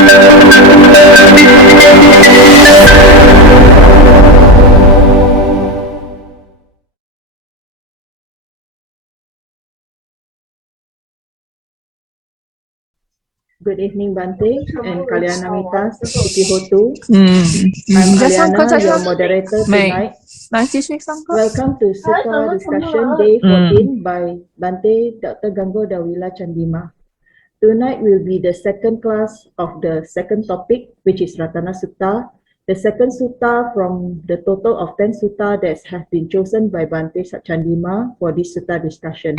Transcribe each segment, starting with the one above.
Good evening, Bhante and Kalyanamita Sukihotu. I'm Kalyana, your moderator tonight. Welcome to Sutta Discussion Day 14 by Bhante Dr. Gangodawila Chandima. Tonight will be the second class of the second topic, which is Ratana Sutta, the second sutta from the total of 10 sutta that have been chosen by Bhante Chandima for this sutta discussion.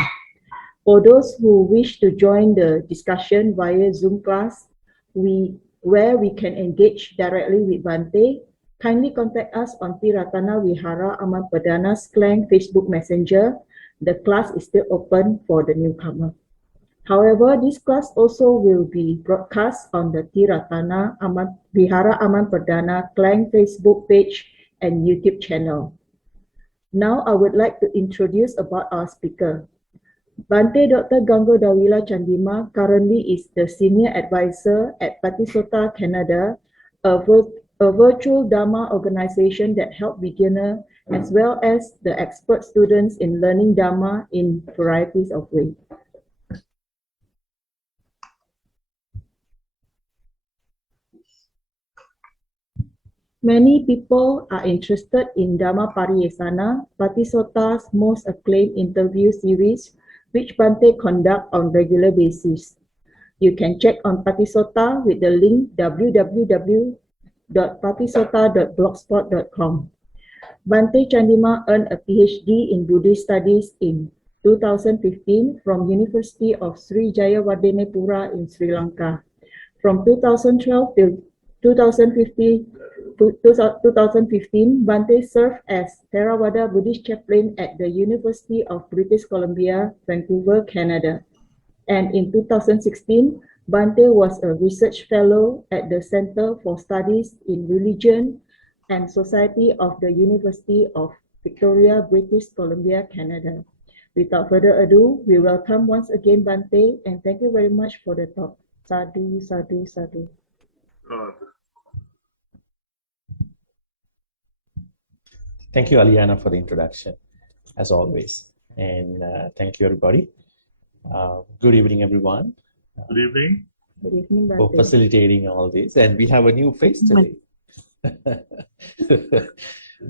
For those who wish to join the discussion via Zoom class, where we can engage directly with Bhante, kindly contact us on Ti-Ratana Vihara Aman Perdana's Clan Facebook Messenger. The class is still open for the newcomer. However, this class also will be broadcast on the Ti-Ratana Vihara Aman Perdana Clan Facebook page and YouTube channel. Now, I would like to introduce about our speaker. Bhante Dr. Gangodawila Chandima currently is the Senior Advisor at Patisota Canada, a virtual Dharma organization that helps beginners as well as the expert students in learning Dharma in varieties of ways. Many people are interested in Dharma Pariyesana, Patisota's most acclaimed interview series, which Bhante conduct on regular basis. You can check on Patisota with the link www.patisota.blogspot.com. Bhante Chandima earned a PhD in Buddhist Studies in 2015 from University of Sri Jayawardenepura in Sri Lanka. From 2012 till 2015, Bhante served as Theravada Buddhist chaplain at the University of British Columbia, Vancouver, Canada. And in 2016, Bhante was a research fellow at the Center for Studies in Religion and Society of the University of Victoria, British Columbia, Canada. Without further ado, we welcome once again Bhante and thank you very much for the talk. Sadhu, sadhu, sadhu. Thank you, Aliana, for the introduction, as always. And thank you, everybody. Good evening, everyone. Good evening. Good evening, Bhante. For facilitating all this. And we have a new face today. Okay.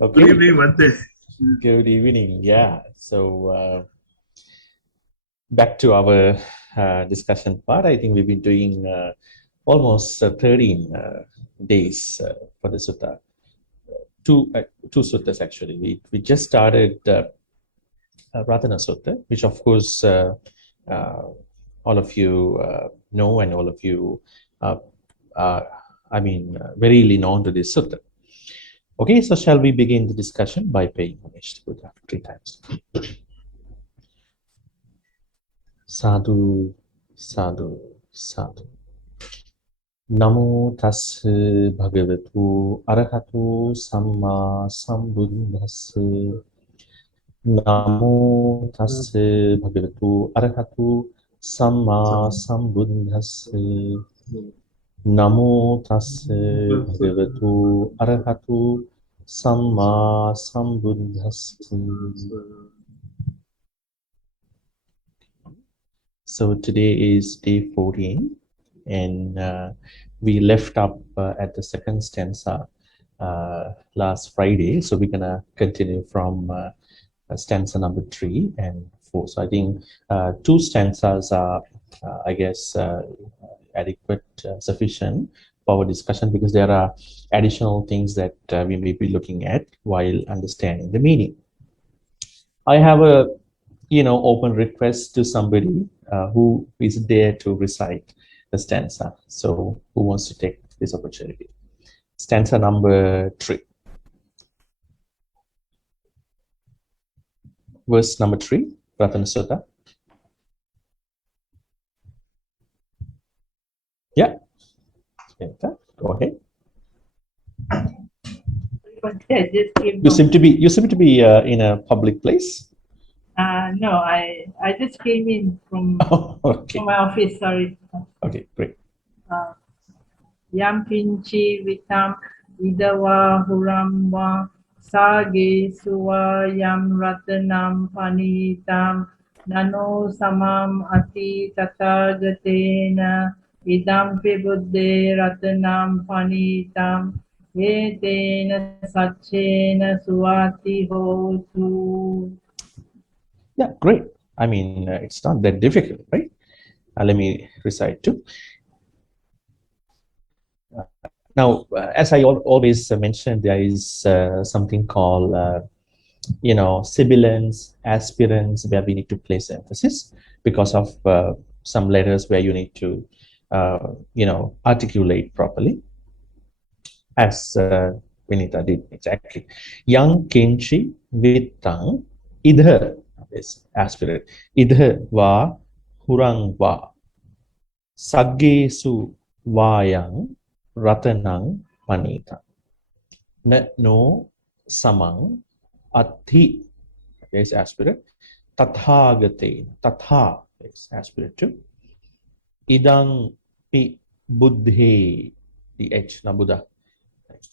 Good evening, Bhante. Good evening. Yeah. So back to our discussion part. I think we've been doing almost 13 days for the sutta. Two suttas actually. We just started Ratana Sutta, which of course all of you know, and all of you very known to this sutta. Okay, so shall we begin the discussion by paying homage to Buddha 3 times? Sadhu, sadhu, sadhu. Namo tassa bhagavatu arahatu samma sambuddhassa. Namo tassa bhagavatu arahatu samma sambuddhassa. Namo tassa bhagavatu arahatu samma sambuddhassa. So today is day 14. And we left up at the second stanza last Friday, so we're gonna continue from stanza number 3 and 4. So I think 2 stanzas are, I guess, adequate, sufficient for our discussion, because there are additional things that we may be looking at while understanding the meaning. I have a open request to somebody who is there to recite the stanza. So who wants to take this opportunity? Stanza number 3. Verse number 3, Ratana Sutta. Yeah. Go ahead. You seem to be in a public place. No, I just came in from, okay. from my office. Sorry. Okay, great. Yam kinchi vitam idava huramva sage suva yam ratanam panitam nano samam ati tathagatena idam buddhe ratanam panitam etena sachena suati hotu. Yeah, great. I mean, it's not that difficult, right? Let me recite too. Now, as I always mentioned, there is something called, sibilance, aspirants, where we need to place emphasis because of some letters where you need to, articulate properly, as Vinita did exactly. Yang kinchi vitang idha is aspirant. Idha va hurang va. Saggesu vayang ratanang panita. No samang athi is aspirant. Tathagate. Tatha is aspirant too. Idang pi buddhe. The H, na Buddha.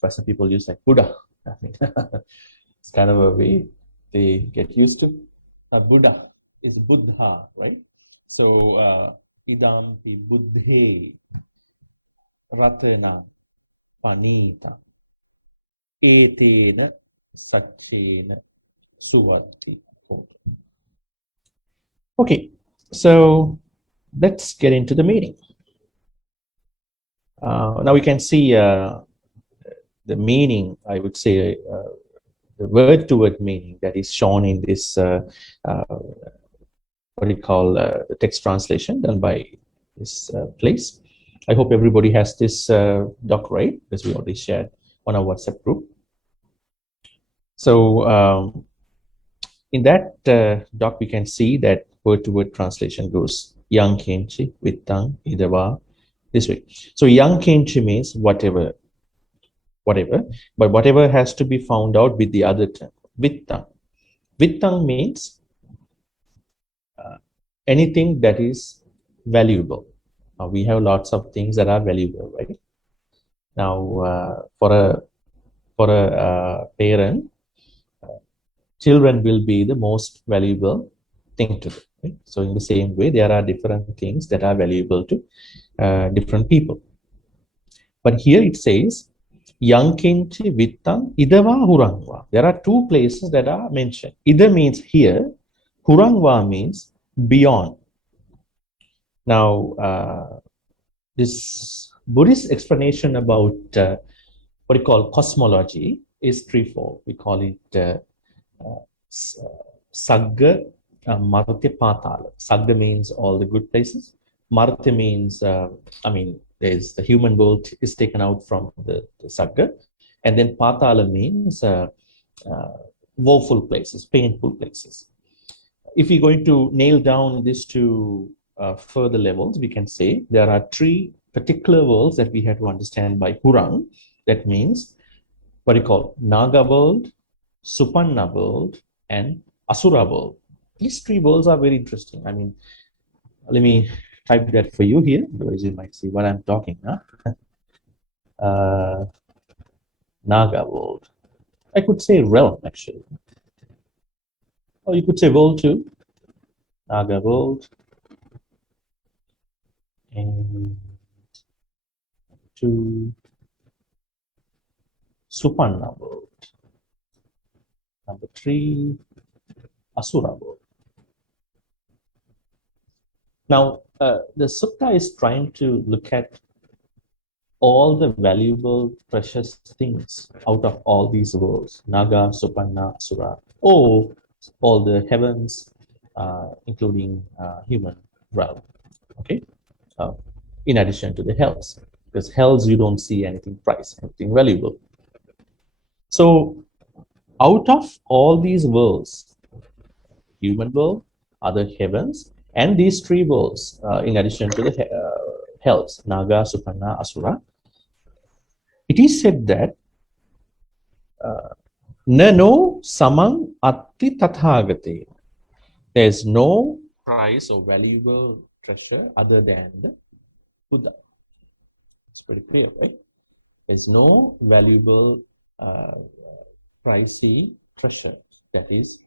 Some people use like Buddha. I mean, it's kind of a way they get used to. Buddha is Buddha, right? So, idam pi buddhe ratana panita etena sachena suvati. Okay, so let's get into the meaning. Now we can see the meaning, I would say, the word-to-word meaning that is shown in this, what we call the text translation done by this place. I hope everybody has this doc right, because we already shared on our WhatsApp group. So in that doc, we can see that word-to-word translation goes yang kinchi, vittang, idava, this way. So yang kinchi means whatever, but whatever has to be found out with the other term, vittang. Vittang means anything that is valuable. We have lots of things that are valuable, right? Now, for a parent, children will be the most valuable thing to do. Right? So in the same way, there are different things that are valuable to different people. But here it says, Yankinchi Vittam Idava Hurangva. There are two places that are mentioned. Ida means here, Hurangva means beyond. Now, this Buddhist explanation about what we call cosmology is threefold. We call it Sagga, Martya Patala. Sagga means all the good places. Martya means, there's the human world is taken out from the Sagga. And then Patala means woeful places, painful places. If we're going to nail down this to further levels, we can say there are three particular worlds that we have to understand by Hurang. That means what you call Naga world, Supanna world, and Asura world. These three worlds are very interesting. I mean, let me type that for you here, because you might see what I'm talking now. Naga world. I could say realm, actually. Or you could say world too. Naga world. And to Supanna world. Number 3, Asura world. Now, the sutta is trying to look at all the valuable, precious things out of all these worlds, Naga, Supanna, Asura, or all the heavens, including human realm, okay? In addition to the hells, because hells you don't see anything price, anything valuable. So, out of all these worlds, human world, other heavens, and these three worlds, in addition to the hells, Naga, Supanna, Asura, it is said that Nano samang atti tathagate. There is no price or valuable treasure other than the Buddha. It's pretty clear, right? There's no valuable, pricey treasure that is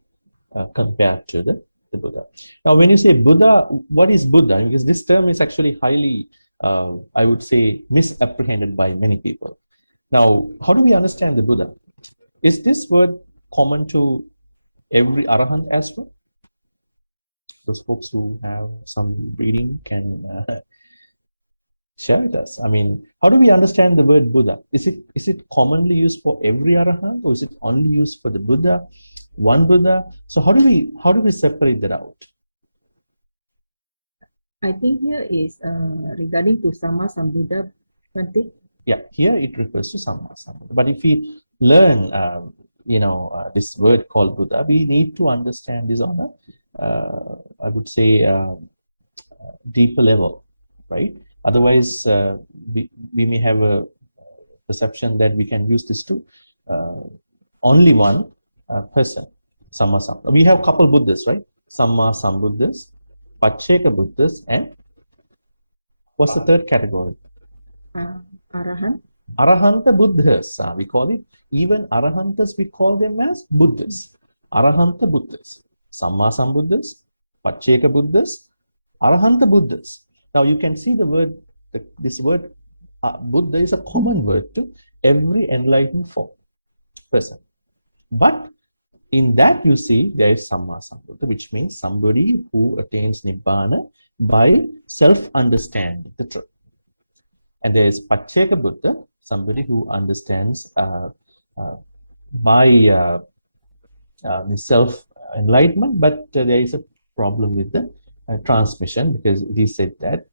compared to the Buddha. Now, when you say Buddha, what is Buddha? Because this term is actually highly, I would say, misapprehended by many people. Now, how do we understand the Buddha? Is this word common to every Arahant as well? Those folks who have some reading can share with us. I mean, how do we understand the word Buddha? Is it commonly used for every Arahant, or is it only used for the Buddha, one Buddha? So how do we separate that out? I think here is regarding to Sama Sambuddha, Bhante. Yeah, here it refers to Sama Sambuddha. But if we learn, this word called Buddha, we need to understand this on a, I would say, deeper level, right? Otherwise, we may have a perception that we can use this to only one person, Samma Sambuddha. We have a couple Buddhas, right? Samma Sambuddhas, Pacceka Buddhas, and what's the third category? Arahant. Arahanta Buddhas, we call it. Even Arahantas, we call them as Buddhas. Arahanta Buddhas, Samma Sambuddhas, Pacceka Buddhas, Arahanta Buddhas. Now you can see the word, this word Buddha is a common word to every enlightened person. But in that you see there is Samma Sambuddha, which means somebody who attains Nibbana by self-understanding the truth. And there is Pacceka Buddha, somebody who understands by the self-enlightenment, but there is a problem with the transmission, because it is said that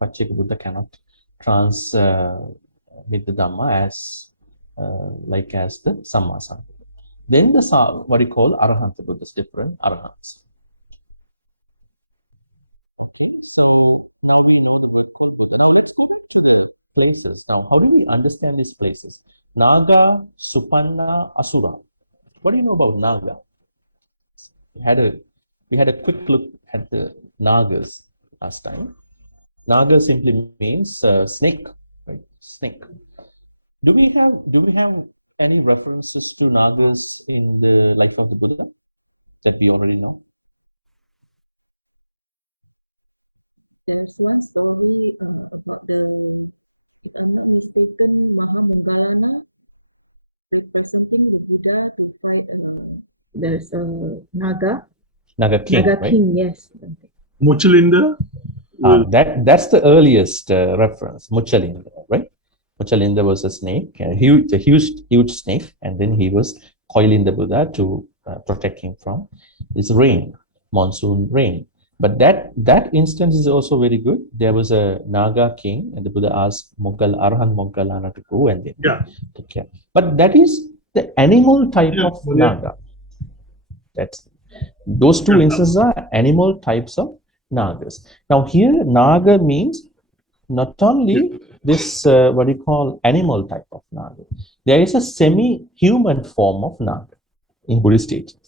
Pacceka Buddha cannot transmit the Dhamma as the Samma Sambuddha. Then the what you call Arahanta Buddhas, different Arahants. Okay, so now we know the word called Buddha. Now let's go back to the places. Now, how do we understand these places? Naga, Supanna, Asura. What do you know about Naga? We had a quick look at the Nagas last time. Naga simply means snake, right? Snake. Do we have any references to Nagas in the life of the Buddha that we already know? There's one story about if I'm not mistaken, Mahamunggalana representing the Buddha to fight. There's a Naga King, right? King, yes. Muchalinda? That's the earliest reference, Muchalinda, right? Muchalinda was a snake, a huge snake, and then he was coiling the Buddha to protect him from this rain, monsoon rain. But that instance is also very good. There was a Naga king, and the Buddha asked Arahant Moggalana to go and then take care. But that is the animal type of Naga. Those two instances are animal types of Nagas. Now here, Naga means not only this what you call animal type of Naga. There is a semi-human form of Naga in Buddhist teachings.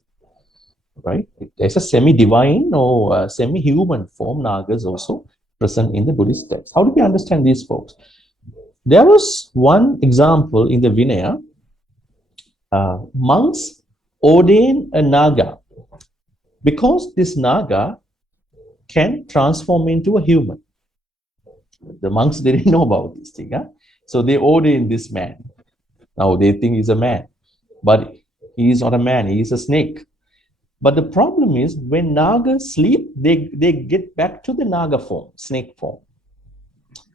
Right? There's a semi-divine or semi-human form Nagas also present in the Buddhist text. How do we understand these folks? There was one example in the Vinaya. Monks ordain a Naga because this Naga can transform into a human. The monks didn't know about this thing. So they ordain this man. Now they think he's a man, but he is not a man, he is a snake. But the problem is when Nagas sleep, they get back to the Naga form, snake form.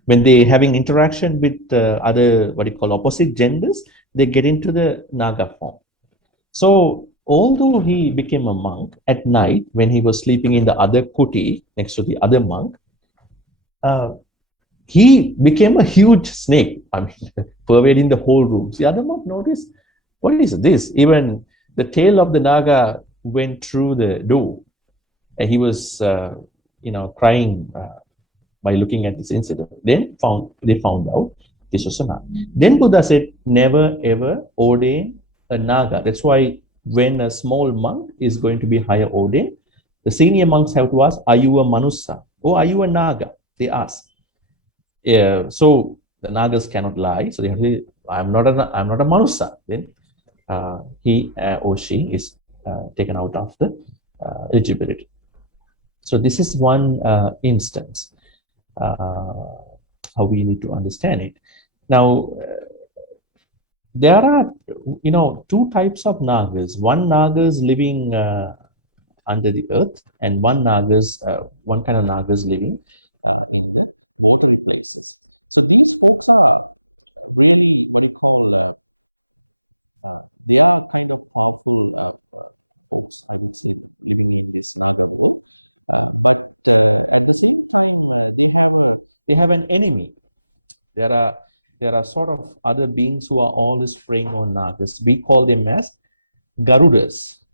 When they having interaction with other, what you call opposite genders, they get into the Naga form. So although he became a monk, at night when he was sleeping in the other kuti next to the other monk, he became a huge snake, pervading the whole room. The other monk noticed, what is this? Even the tail of the Naga went through the door, and he was crying by looking at this incident. Then they found out this was a Naga. Then Buddha said, never ever ordain a Naga. That's why when a small monk is going to be higher ordained, the senior monks have to ask, are you a Manussa or are you a Naga? They ask. So the Nagas cannot lie, so they have to say, I'm not a Manusa. Then he or she is taken out of the eligibility. So this is one instance how we need to understand it. Now, there are, two types of Nagas. One Nagas living under the earth, and one kind of Nagas living in the watery places. So these folks are really what you call, they are kind of powerful folks, I would say, living in this Naga world. But at the same time, they have an enemy. There are sort of other beings who are always preying on Nagas. We call them as Garudas.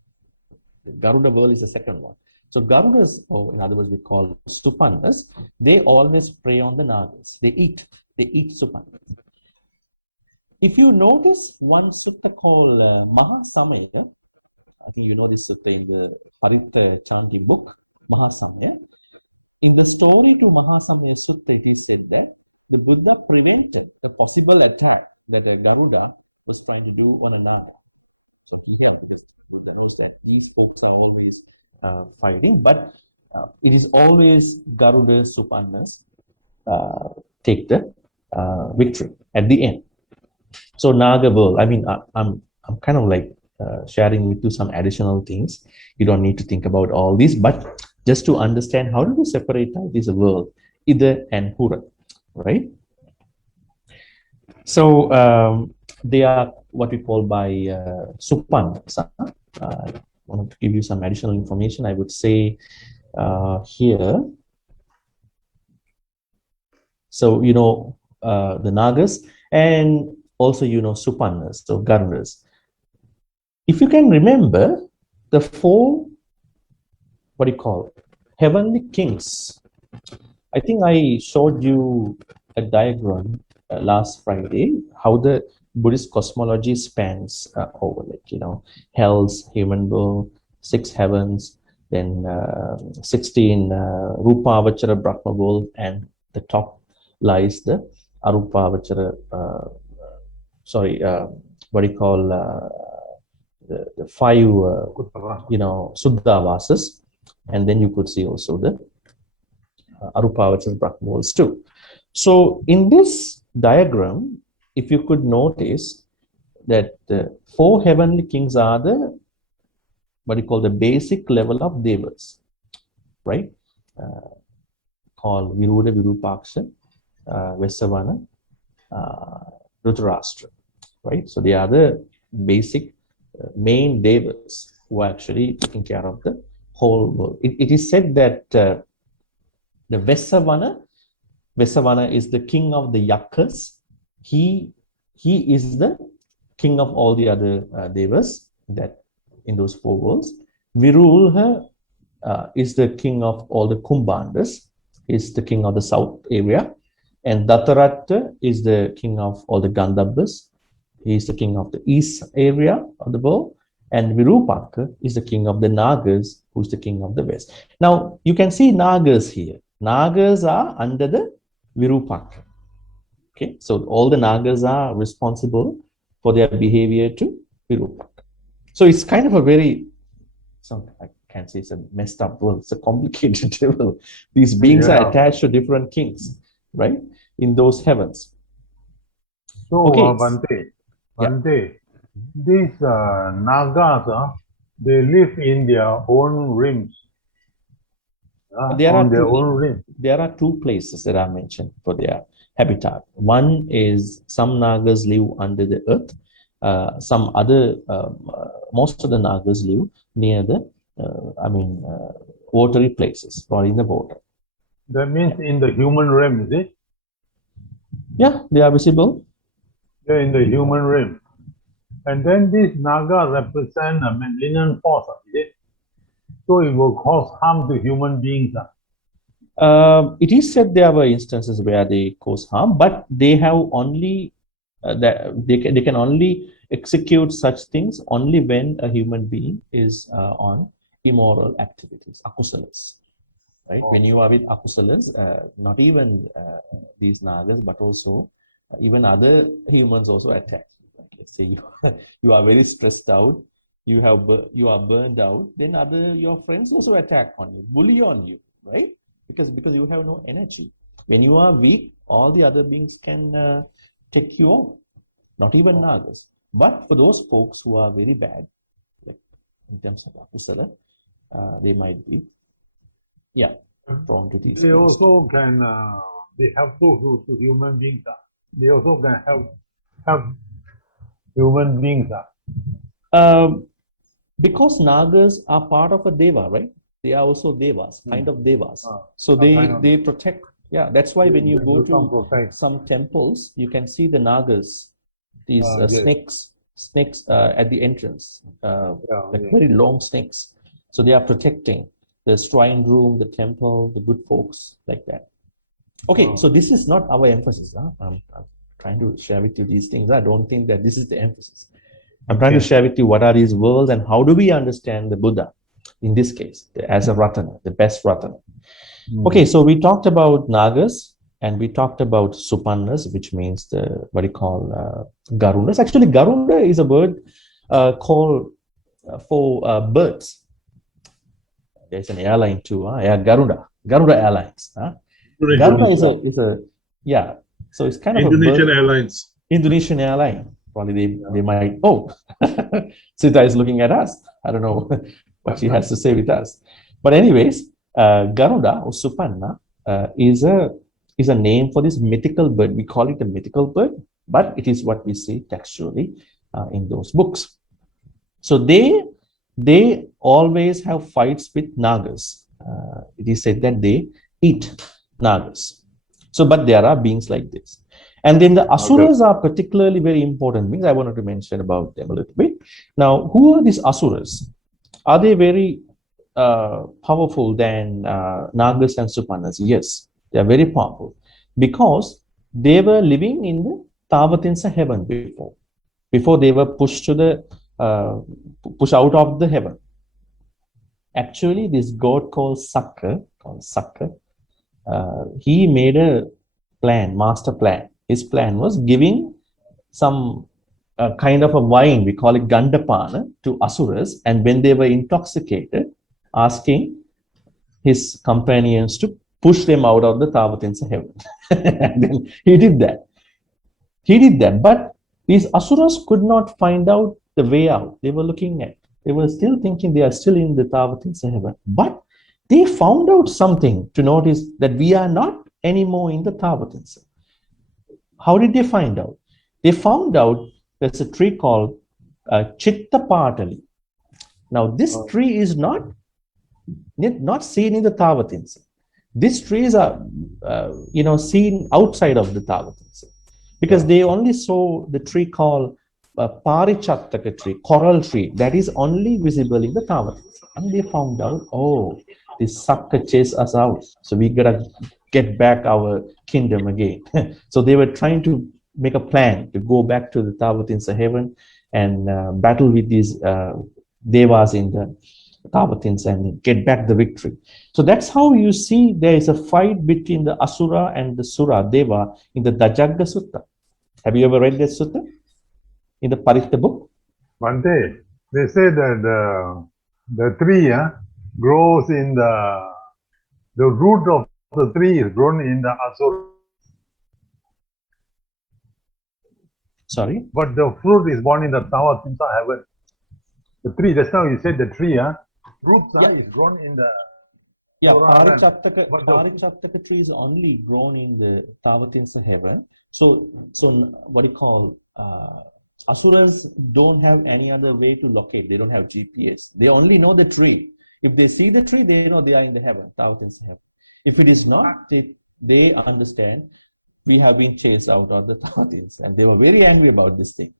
The Garuda world is the second one. So Garudas, or in other words, we call Supannas, they always prey on the Nagas. They eat Supannas. If you notice one sutta called Mahasamaya, I think you know this sutta in the Paritta Chanti book, Mahasamaya. In the story to Mahasamaya Sutta, it is said that the Buddha prevented the possible attack that a Garuda was trying to do on a Naga. So he helped, because Buddha knows that these folks are always fighting, but it is always Garuda Supannas take the victory at the end. So Naga world, I mean, I'm kind of like sharing with you some additional things. You don't need to think about all this, but just to understand how do we separate out this world, Ida and Hura, right? So they are what we call by Supannas. I want to give you some additional information. I would say here. So the Nagas, and also Supannas, so Garudas. If you can remember the four, what do you call it, heavenly kings. I think I showed you a diagram last Friday, how the Buddhist cosmology spans over, hells, human world, 6 heavens, then 16 Rupa-Avachara Brahma world, and the top lies the Arupa-Avachara, what do you call, the 5, Suddha Vasas, and then you could see also the Arupa-Avachara Brahma worlds too. So in this diagram, if you could notice that the 4 heavenly kings are the, what you call, the basic level of devas, right? Called Viruda, Virupaksha, Vesavana, Dhritarashtra, right? So they are the basic main devas who are actually taking care of the whole world. It is said that the Vesavana is the king of the Yakas. He is the king of all the other devas that in those 4 worlds. Virulha is the king of all the Kumbhandas, is the king of the south area, and Dattaratta is the king of all the Gandhabas. He is the king of the east area of the world, and Virupaka is the king of the Nagas, who is the king of the west. Now you can see Nagas here. Nagas are under the Virupaka. Okay, so all the Nagas are responsible for their behavior to Virupaka. So it's kind of a very, I can't say it's a messed up world, it's a complicated world. These beings are attached to different kings, right, in those heavens. So, Okay. Bhante, these Nagas, they live in their own rims. There are 2 places that are mentioned for their habitat. One is some Nagas live under the earth. Some other, most of the Nagas live near the, watery places, or in the water. That means in the human realm, is it? Yeah, they are visible. They're in the human realm. And then this Naga represent a malignant force, is it? So it will cause harm to human beings. It is said there were instances where they cause harm, but they have only they can only execute such things only when a human being is on immoral activities, akusalas. Right? When you are with akusalas, not even these Nagas, but also Even other humans also attack. Like, let's say you are very stressed out, you are burned out, then your friends also attack on you, bully on you, right? Because you have no energy. When you are weak, all the other beings can take you over. Not even Nagas. But for those folks who are very bad, like in terms of akusala, they might be, prone to these They beings. also can be helpful to human beings. They also can help human beings. Because Nagas are part of a deva, right? They are also devas, kind of devas. So they protect. Yeah, that's why when you go to some temples, you can see the Nagas, these Yes. snakes at the entrance, very long snakes. So they are protecting the shrine room, the temple, the good folks, like that. Okay, so this is not our emphasis. I'm trying to share with you these things. I don't think that this is the emphasis. I'm trying to share with you what are these worlds and how do we understand the Buddha, in this case, as a Ratana, the best Ratana. Okay, so we talked about Nagas and we talked about Supannas, which means what you call Garundas. Actually, Garunda is a word called for birds. There's an airline too, Garuda Airlines. Garuda is a so it's kind of Indonesian Airlines. Indonesian airline. Probably they might. Oh, Sita is looking at us. I don't know what she has to say with us. But anyways, Garuda or Supanna is a name for this mythical bird. We call it a mythical bird, but it is what we see textually in those books. So they always have fights with Nagas. It is said that they eat Nagas. So, but there are beings like this. And then the Asuras are particularly very important beings. I wanted to mention about them a little bit. Now, who are these Asuras? Are they very powerful than Nagas and Supannas? Yes, they are very powerful because they were living in the Tavatinsa heaven before they were pushed to push out of the heaven. Actually, this god called Sakka, he made a master plan. His plan was giving some kind of a wine, we call it Gandapana, to Asuras, and when they were intoxicated, asking his companions to push them out of the Tavatinsa heaven. And then he did that. But these Asuras could not find out the way out. They were still thinking they are still in the Tavatinsa heaven. But they found out something to notice that we are not anymore in the Tavatinsa. How did they find out? They found out there's a tree called Chitta Patali. Now, this tree is not seen in the Tavatinsa. These trees are, seen outside of the Tavatinsa because they only saw the tree called Parichattaka tree, coral tree, that is only visible in the Tavatinsa. And they found out, this Sakka chased us out, so we gotta get back our kingdom again. So they were trying to make a plan to go back to the Tavatinsa heaven and battle with these devas in the Tavatinsa and get back the victory. So that's how you see there is a fight between the Asura and the Sura Deva in the Dajagga Sutta. Have you ever read that sutta in the Paritta book? Bhante, they say that the tree grows in the root of the tree is grown in the Asura. Sorry? But the fruit is born in the Tavatinsa heaven. The tree, just now you said the tree, roots is grown in the Parichattaka tree is only grown in the Tavatinsa heaven. So what do you call Asuras don't have any other way to locate. They don't have GPS. They only know the tree. If they see the tree, they know they are in the heaven, Tavatinsa heaven. If it is not, they understand we have been chased out of the Tavatins, and they were very angry about this thing.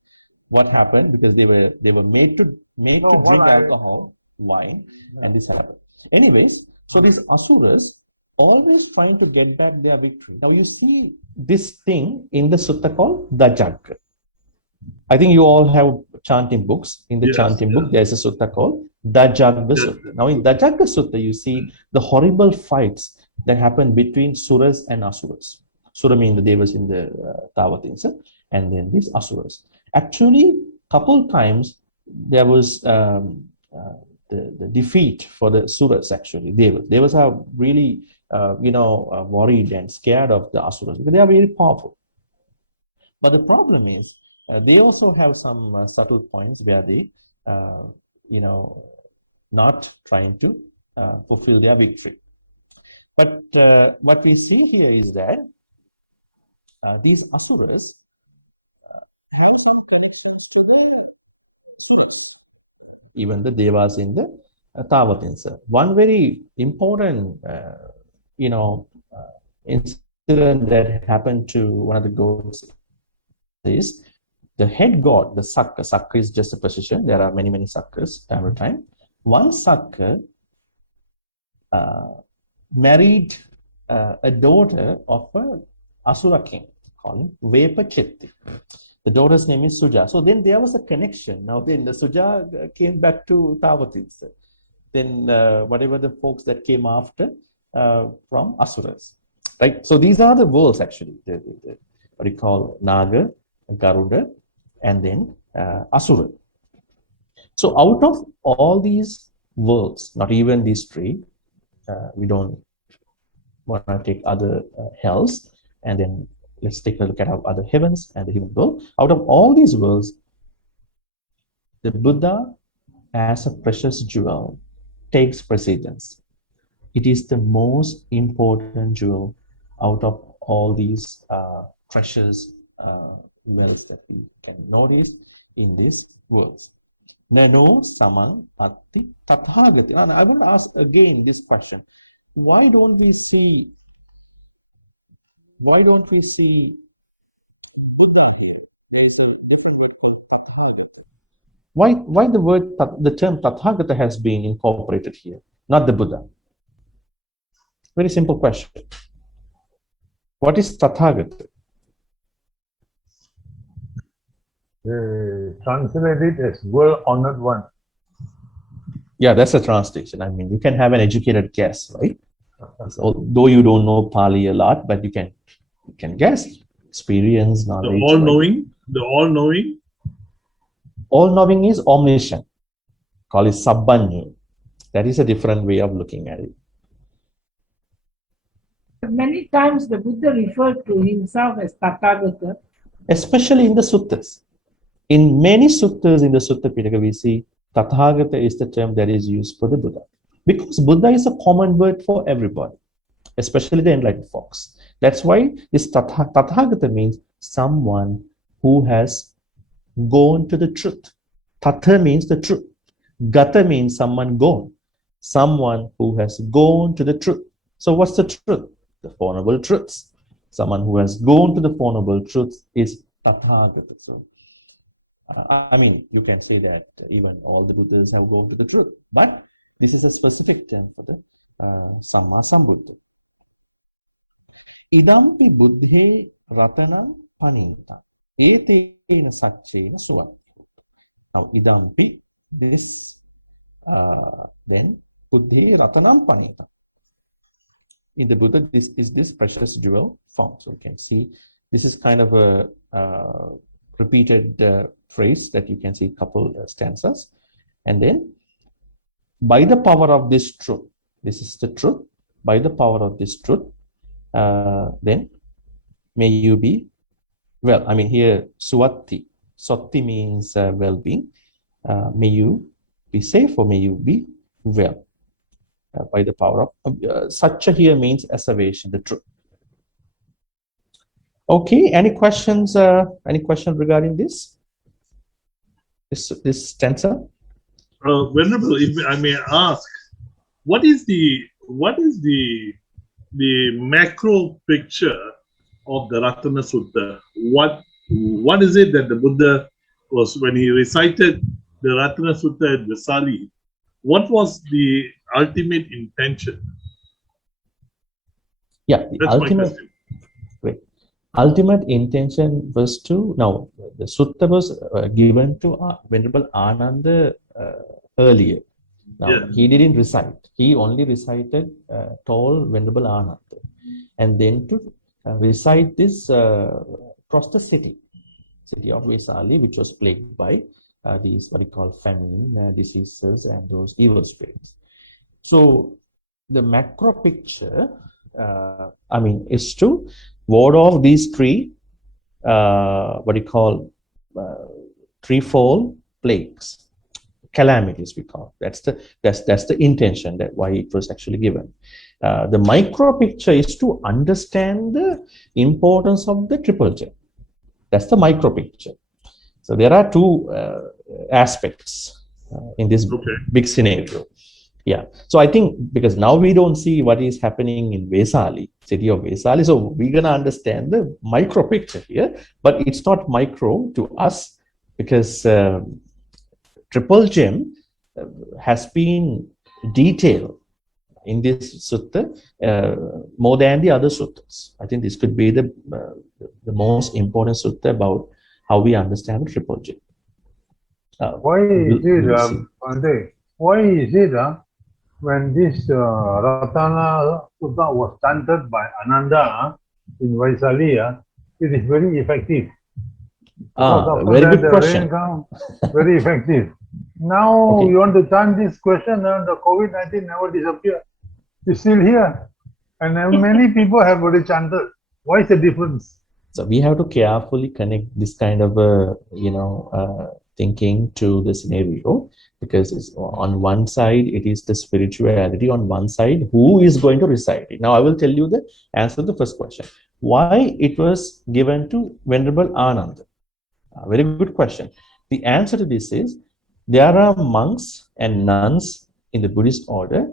What happened? Because they were made to drink alcohol, wine, and this happened. Anyways, so these Asuras always trying to get back their victory. Now you see this thing in the sutta called Dajagga. I think you all have chanting books. In the chanting book, there's a sutta called Dajagga Sutta. Now in Dajagga Sutta, you see the horrible fights that happen between Suras and Asuras. Sura means the devas in the Tavatinsa, and then these Asuras. Actually, couple times there was the defeat for the Suras. Actually, devas are really worried and scared of the Asuras because they are very powerful. But the problem is they also have some subtle points where they not trying to fulfill their victory. But what we see here is that these Asuras have some connections to the Suras, even the Devas in the Tavatinsa. One very important, incident that happened to one of the gods is the head god, the Sakka. Sakka is just a position. There are many Sakkas time to time. One Sakka married a daughter of an Asura king called Vepachetti. The daughter's name is Suja. So then there was a connection. Now then the Suja came back to Tavatinsa. Then whatever the folks that came after from Asuras. Right? So these are the worlds actually. What you call Naga, Garuda, and then Asura. So out of all these worlds, not even these three, we don't want to take other hells, and then let's take a look at our other heavens and the human world. Out of all these worlds, the Buddha as a precious jewel takes precedence. It is the most important jewel out of all these precious wells that we can notice in these worlds. Nano samang atti tathagati. And I want to ask again this question: why don't we see Buddha here? There is a different word called Tathagata. Why the term Tathagata has been incorporated here, not the Buddha? Very simple question. What is Tathagata? Translate it as world-honored one. Yeah, that's a translation. I mean, you can have an educated guess, right? So, though you don't know Pali a lot, but you can guess, experience, knowledge. The all-knowing, right? the all-knowing. All-knowing is omniscient. Call it Sabbanyu. That is a different way of looking at it. Many times the Buddha referred to himself as Tathagata. Especially in the suttas. In many suttas in the Sutta Pitaka, we see Tathagata is the term that is used for the Buddha. Because Buddha is a common word for everybody, especially the enlightened folks. That's why this Tathagata means someone who has gone to the truth. Tatha means the truth. Gata means someone gone. Someone who has gone to the truth. So what's the truth? The Four Noble Truths. Someone who has gone to the Four Noble Truths is Tathagata. So, I mean, you can say that even all the Buddhas have gone to the truth. But this is a specific term for the Samma Sambuddha. Idampi buddhe ratanam panita. Etena satchena suvat. Now, idampi, this, then buddhe ratanam panita. In the Buddha, this is this precious jewel found. So you can see this is kind of a repeated phrase that you can see couple stanzas. And then, by the power of this truth, this is the truth, by the power of this truth, then may you be well. I mean, here, suwatti. Sotti means well-being. May you be safe or may you be well. By the power of Satcha here means assertion, the truth. Okay, any questions? Any questions regarding this? This stanza? Venerable, if I may ask, what is the macro picture of the Ratana Sutta? What is it that the Buddha was when he recited the Ratana Sutta at Vesali? What was the ultimate intention? Yeah, the That's ultimate. my question. Great. Ultimate intention was to, now the sutta was given to Venerable Ananda earlier. Now Yeah. he didn't recite. He only recited, told Venerable Ananda, and then to recite this across the city of Vesali, which was plagued by these what we call famine, diseases, and those evil spirits. So the macro picture, is to ward off these three, threefold plagues, calamities we call. That's the intention, that why it was actually given. The micro picture is to understand the importance of the triple gem. That's the micro picture. So there are two aspects in this big scenario. Yeah. So I think because now we don't see what is happening in Vesali, city of Vesali, so we're gonna understand the micro picture here, but it's not micro to us because triple gem has been detailed in this sutta more than the other suttas. I think this could be the most important sutta about how we understand the triple gem. Why is it, Bhante, why is it when this Ratana Sutta was chanted by Ananda in Vaisali, it is very effective. Very good question. Very effective. Now you want to chant this question and the COVID-19 never disappeared. It's still here. And many people have already chanted. Why is the difference? So we have to carefully connect this kind of thinking to the scenario, because it's, on one side it is the spirituality, on one side who is going to recite it. Now I will tell you the answer to the first question. Why it was given to Venerable Ananda? Very good question. The answer to this is, there are monks and nuns in the Buddhist order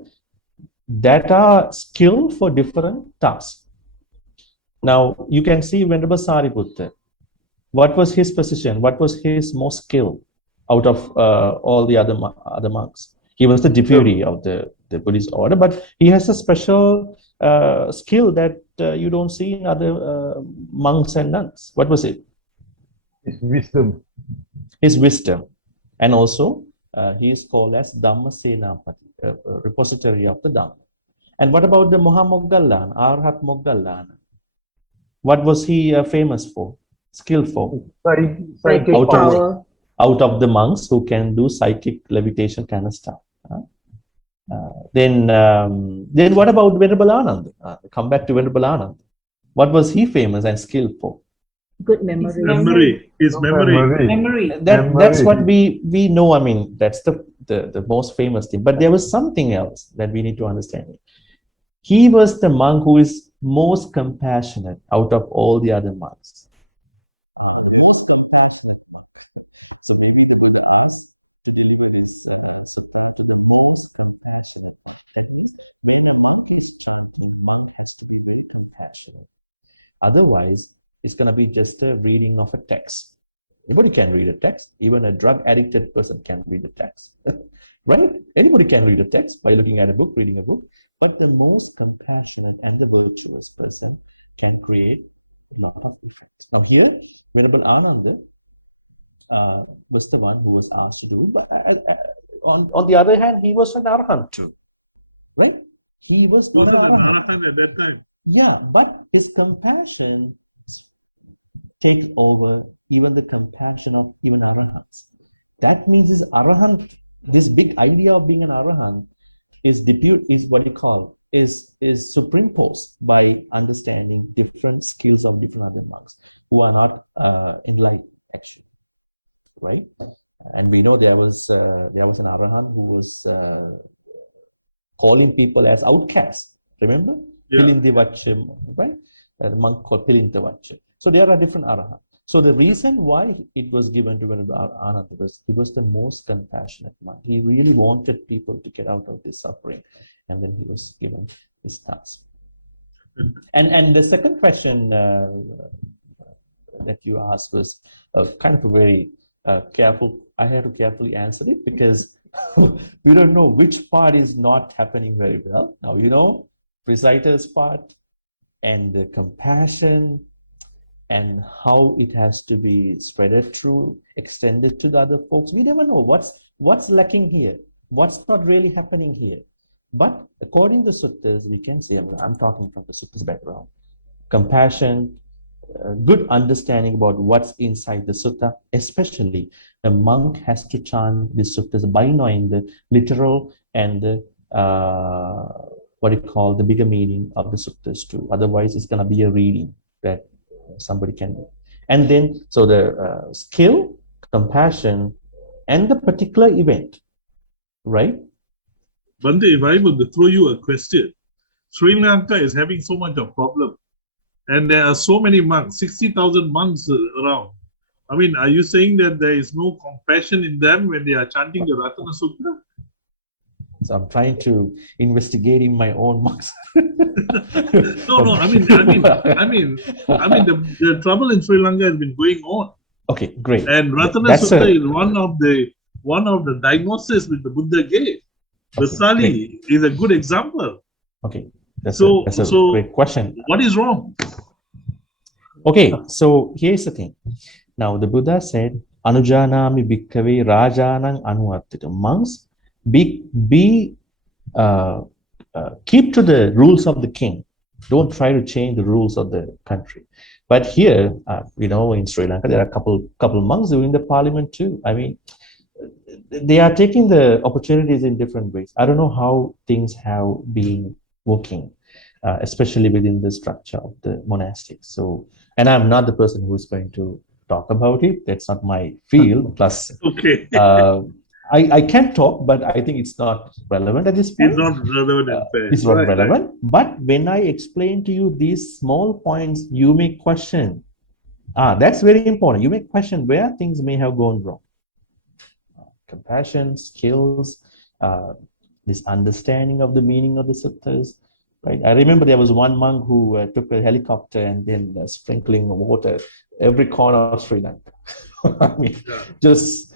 that are skilled for different tasks. Now you can see Venerable Sariputta. What was his position? What was his most skill out of all the other monks? He was the deputy of the Buddhist order, but he has a special skill that you don't see in other monks and nuns. What was it? His wisdom. His wisdom. And also, he is called as Dhamma Senapati, repository of the Dhamma. And what about the Mohamoggallana, Arhat Moggallana? What was he famous for? Skillful? Psychic power. Out of the monks who can do psychic levitation kind of stuff. Then what about Venerable Ananda? Come back to Venerable Ananda. What was he famous and skilled for? Good memory. His memory. That's what we know. I mean, that's the most famous thing. But there was something else that we need to understand. He was the monk who is most compassionate out of all the other monks. The most compassionate monk. So maybe the Buddha asked to deliver this sutta to the most compassionate monk. That means when a monk is chanting, monk has to be very compassionate. Otherwise, it's going to be just a reading of a text. Anybody can read a text. Even a drug addicted person can read a text. Right? Anybody can read a text by looking at a book, reading a book. But the most compassionate and the virtuous person can create a lot of effect. Now here, Venerable Ananda was the one who was asked to do it. But on the other hand, he was an Arahant too. Right? He was not an Arahant at that time. Yeah, but his compassion takes over even the compassion of even Arahants. That means this Arahant, this big idea of being an Arahant is what you call, is superimposed by understanding different skills of different other monks who are not enlightened, actually. Right? And we know there was an Arahant who was calling people as outcasts. Remember? Yeah. Pilintavacham, right? The monk called Pilintavacham. So there are different Arahants. So the reason why it was given to Venerable Ananda was he was the most compassionate monk. He really wanted people to get out of this suffering, and then he was given this task. And the second question that you asked was kind of a very careful. I had to carefully answer it because we don't know which part is not happening very well. Now you know reciter's part and the compassion, and how it has to be spreaded through, extended to the other folks. We never know what's lacking here, what's not really happening here. But according to the suttas, we can say, I'm talking from the suttas background, compassion, good understanding about what's inside the sutta. Especially, a monk has to chant the suttas by knowing the literal and the what you call the bigger meaning of the suttas too. Otherwise, it's going to be a reading that somebody can do. And then, so the skill, compassion, and the particular event, right? Bhante, if I were to throw you a question, Sri Lanka is having so much of problem, and there are so many monks, 60,000 monks around. I mean, are you saying that there is no compassion in them when they are chanting the Ratana Sutta? So I'm trying to investigating my own monks. No. I mean, the trouble in Sri Lanka has been going on. Okay, great. And Ratana Sutta is one of the diagnoses which the Buddha gave. Vasali is a good example. Okay, that's a great question. What is wrong? Okay, so here's the thing. Now the Buddha said, "Anujanami bhikkhave rajanang anuvartita." Monks, keep to the rules of the king. Don't try to change the rules of the country. But here, in Sri Lanka, there are a couple monks doing the parliament too. I mean, they are taking the opportunities in different ways. I don't know how things have been working, especially within the structure of the monastics. So, and I'm not the person who is going to talk about it. That's not my field. Plus, okay. I can talk, but I think it's not relevant at this point. It's not relevant. It's not relevant. Right. But when I explain to you these small points, you may question. That's very important. You may question where things may have gone wrong. Compassion, skills, this understanding of the meaning of the suttas. Right. I remember there was one monk who took a helicopter and then sprinkling water every corner of Sri Lanka. I mean, just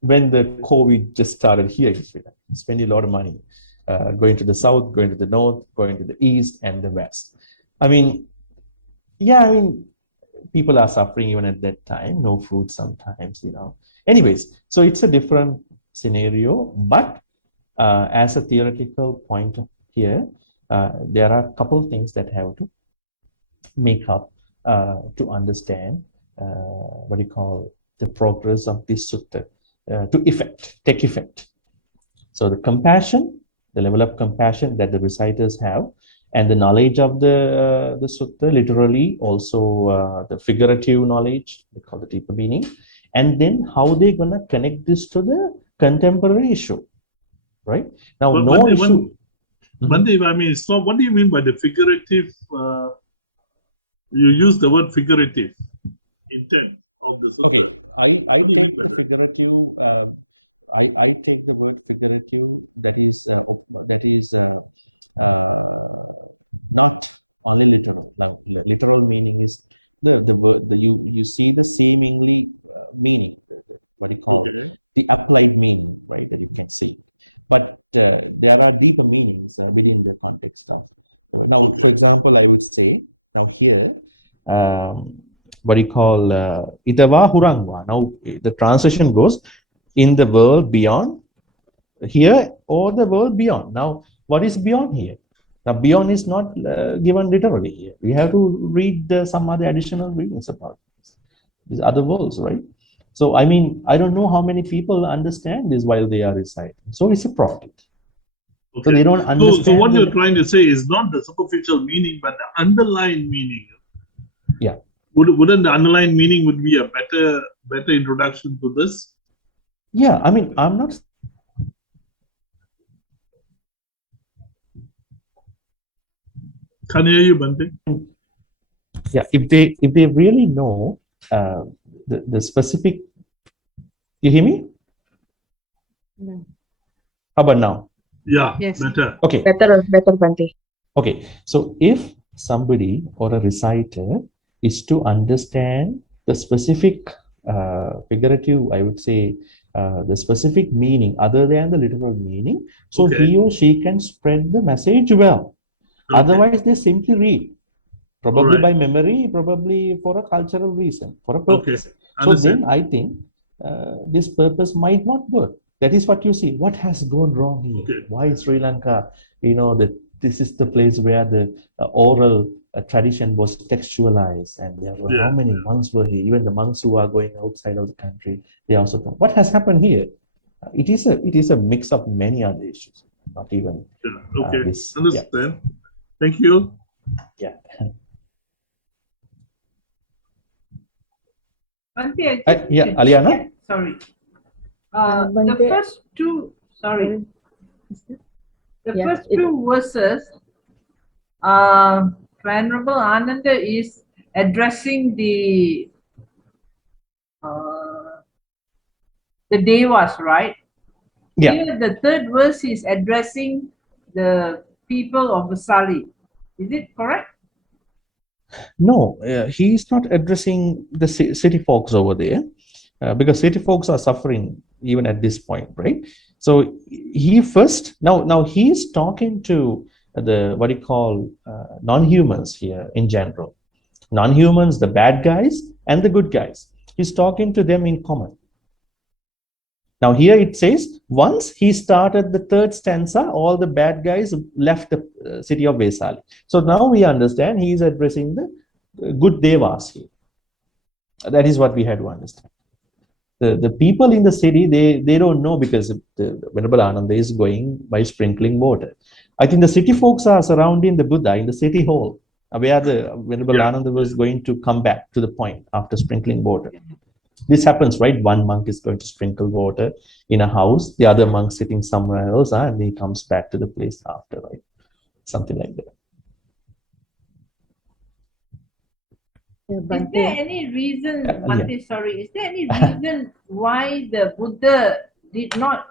when the COVID just started here in Sri Lanka, spending a lot of money going to the south, going to the north, going to the east and the west. I mean, people are suffering even at that time, no food sometimes, Anyways, so it's a different scenario, but as a theoretical point here, there are a couple of things that have to make up to understand what you call the progress of this sutta to take effect. So the compassion, the level of compassion that the reciters have, and the knowledge of the sutta, literally, also the figurative knowledge, we call the deeper meaning, and then how they're going to connect this to the contemporary issue, right? Now, Bhante, if I may stop, what do you mean by the figurative? You use the word figurative intent of the sutta. Okay, I take the figurative. I take the word figurative. That is not only literal. Now, literal meaning is the word. You see the seemingly meaning. What you call the applied meaning, right? That you can see. But there are deeper meanings within the context of. Now, for example, I would say now here. What you call Itava Hurangwa. Now the translation goes in the world beyond here or the world beyond. Now, what is beyond here? Now, beyond is not given literally here. We have to read some other additional readings about these other worlds, right? So, I mean, I don't know how many people understand this while they are reciting. So, it's a problem. Okay. So, they don't understand. So what you're trying to say is not the superficial meaning, but the underlying meaning. Yeah. Wouldn't the underlying meaning would be a better introduction to this? Yeah, I mean, I'm not. Can I hear you, Bhante? Yeah, if they really know the specific. You hear me? No. How about now? Yeah, Yes. better. Okay. Better, Bhante. Okay, so if somebody or a reciter is to understand the specific figurative, I would say, the specific meaning other than the literal meaning, so he or she can spread the message well. Otherwise, they simply read, probably by memory, probably for a cultural reason, for a purpose. So then I think this purpose might not work. That is what you see. What has gone wrong here? Why Sri Lanka, the this is the place where the oral tradition was textualized, and there were how many monks were here? Even the monks who are going outside of the country, they also come. What has happened here? It is a mix of many other issues, not even Okay, this. understand. Thank you. Yeah. Bhante, Yeah, Aliana? sorry. Bhante. The first two, sorry. The first two verses, Venerable Ananda is addressing the Devas, right? Yeah. Here, the third verse is addressing the people of Vasali. Is it correct? No, he's not addressing the city folks over there, because city folks are suffering even at this point, right? So he first, now he's talking to the, what you call, non-humans here in general. Non-humans, the bad guys and the good guys. He's talking to them in common. Now here it says, once he started the third stanza, all the bad guys left the city of Vesali. So now we understand he is addressing the good devas here. That is what we had to understand. The people in the city, they don't know, because the Venerable Ananda is going by sprinkling water. I think the city folks are surrounding the Buddha in the city hall, where the Venerable Ananda was going to come back to the point after sprinkling water. This happens, right? One monk is going to sprinkle water in a house, the other monk sitting somewhere else, and he comes back to the place after, right? Something like that. Is there any reason, Bhante, sorry, is there any reason why the Buddha did not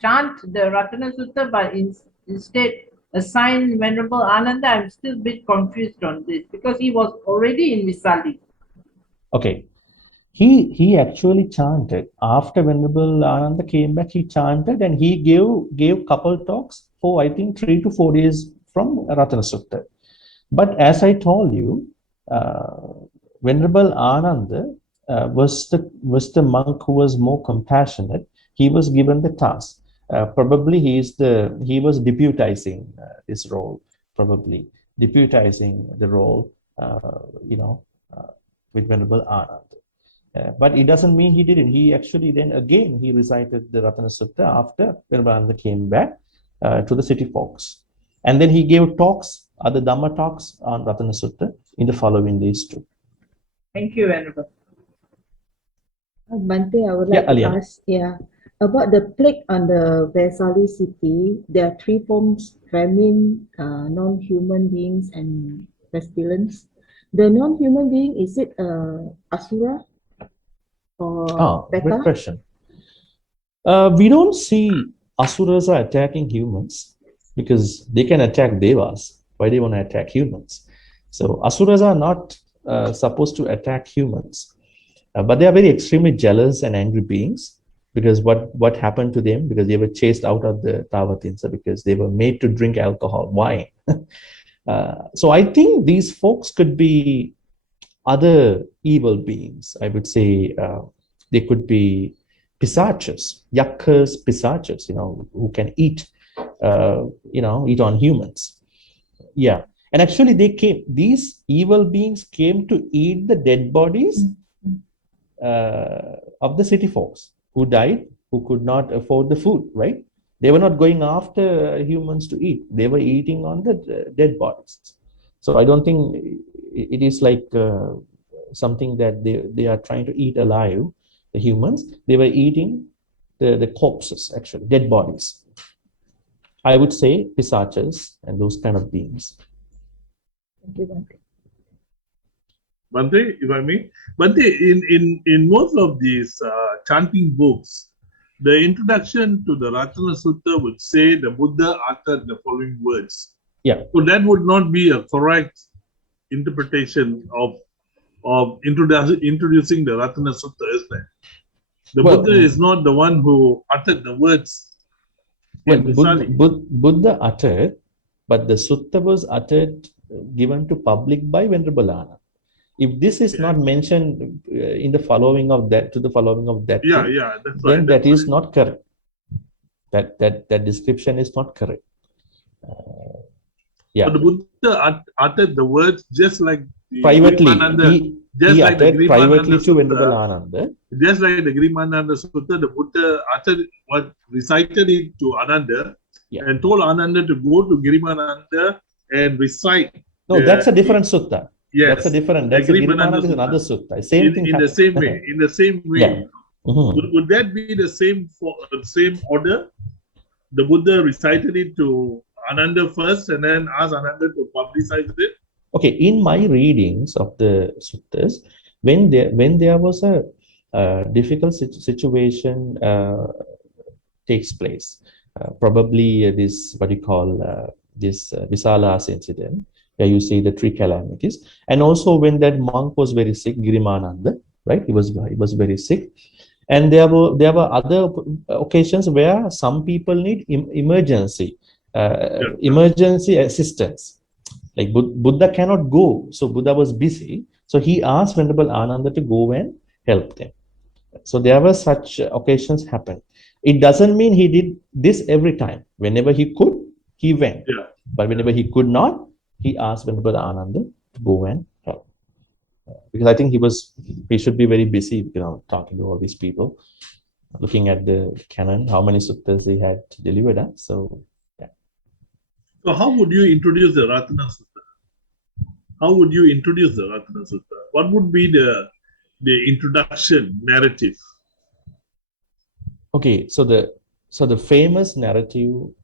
chant the Ratana Sutta, but instead assigned Venerable Ananda? I'm still a bit confused on this, because he was already in Vesali. Okay. He actually chanted after Venerable Ananda came back. He chanted, and he gave couple talks for, I think, 3 to 4 days from Ratana Sutta. But as I told you, Venerable Ananda was the monk who was more compassionate. He was given the task. Probably he was deputizing this role. Probably deputizing the role, with Venerable Ananda. But it doesn't mean he didn't. He actually then again he recited the Ratana Sutta after Venerable Ananda came back to the city folks, and then he gave talks, other Dhamma talks on Ratana Sutta in the following days too. Thank you, Venerable. Bhante, I would like to ask, about the plague on the Vesali city. There are 3 forms: famine, non-human beings, and pestilence. The non-human being, is it Asura? Great question. We don't see Asuras are attacking humans, because they can attack Devas. Why do they want to attack humans? So Asuras are not supposed to attack humans, but they are very extremely jealous and angry beings, because what happened to them? Because they were chased out of the Tavatinsa, because they were made to drink alcohol, wine. So I think these folks could be other evil beings. I would say they could be pisachas, yakas, pisachas, who can eat, eat on humans. Yeah. And actually these evil beings came to eat the dead bodies of the city folks who died, who could not afford the food, right? They were not going after humans to eat. They were eating on the dead bodies. So I don't think it is like something that they are trying to eat alive, the humans. They were eating the corpses, actually, dead bodies. I would say pisachas and those kind of beings. Thank you, Bhante. Bhante, if I may. Bhante, in most of these chanting books, the introduction to the Ratana Sutta would say the Buddha uttered the following words. Yeah. So that would not be a correct interpretation of introducing the Ratana Sutta, isn't it? The Buddha is not the one who uttered the words. Well, Buddha uttered, but the sutta was uttered, given to public by Venerable Ananda. If this is not mentioned in the following of that, to the following of that, that's then right, that is not correct. That description is not correct. Yeah. But the Buddha uttered the words just like the Privately. Grimananda, He uttered privately to Sutta, Venerable Ananda. just like the Grimananda Sutta, the Buddha uttered recited it to Ananda, Yeah. and told Ananda to go to Girimananda and recite. No, that's a different sutta. Yes, that's a different. That's a Girimananda is another sutta. Same thing. In the same way. In the same way. Yeah. Would that be the same order? The Buddha recited it to Ananda first, and then asked Ananda to publicize it. Okay, in my readings of the suttas, when there was a difficult situation takes place, probably this what you call this Visalas incident, where you see the three calamities, and also when that monk was very sick, Girimananda, right? He was very sick, and there were other occasions where some people need emergency assistance. Like Buddha cannot go, so Buddha was busy. So he asked Venerable Ananda to go and help them. So there were such occasions happen. It doesn't mean he did this every time. Whenever he could, he went. Yeah. But whenever he could not, he asked Venerable Ananda to go and help. Because I think he should be very busy, talking to all these people, looking at the canon, how many suttas he had delivered. So So how would you introduce the Ratana Sutta? How would you introduce the Ratana Sutta? What would be the introduction narrative? Okay, so the famous narrative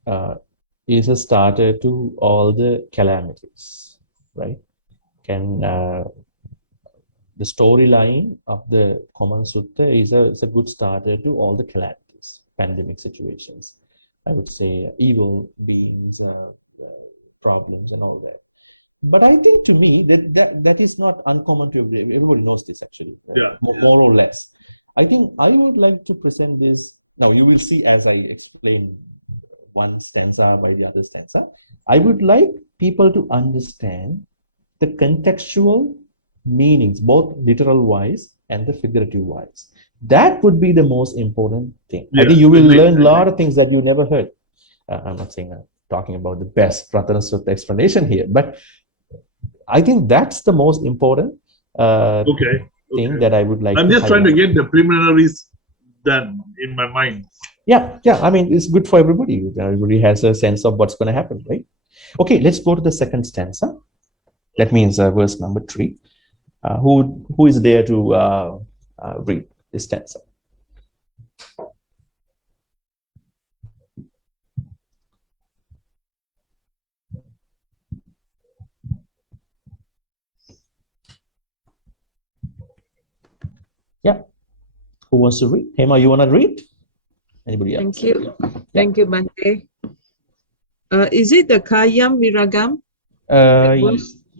is a starter to all the calamities, right? The storyline of the common sutta is a good starter to all the calamities, pandemic situations. I would say evil beings, problems, and all that. But I think to me that is not uncommon to everybody. Everybody knows this actually, more or less. I think I would like to present this. Now you will see as I explain one stanza by the other stanza. I would like people to understand the contextual meanings, both literal wise and the figurative wise. That would be the most important thing. I think you will learn a lot of things that you never heard. I'm not saying I'm talking about the best Ratana Sutta explanation here, but I think that's the most important thing that I would like I'm to just trying to get the preliminaries done in my mind. Yeah. I mean, it's good for everybody. Everybody has a sense of what's going to happen, right? Okay, let's go to the second stanza. That means verse number 3. Who is there to read this stanza? Yeah. Who wants to read? Hema, you want to read? Anybody else? Thank you. Thank you, Bhante. Is it the Kayam Viragam?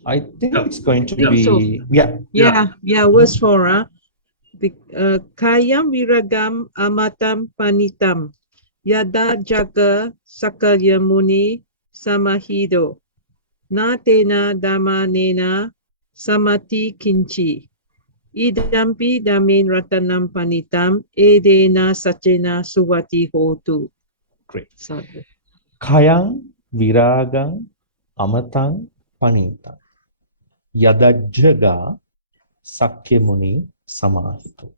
I think it's going to think be so. Yeah. Verse 4. Kayam Viragam Amatam Panitam Yada Jaga Sakalya Muni Samahido Na Tena Dhamma Nena Samati Kinchi Idampi Damin Ratanam Panitam Edena Sachena Suvati Hotu. Great. Sadhu. Kayang Viragang Amatang Panita Yadajjaga Sakyamuni Samahito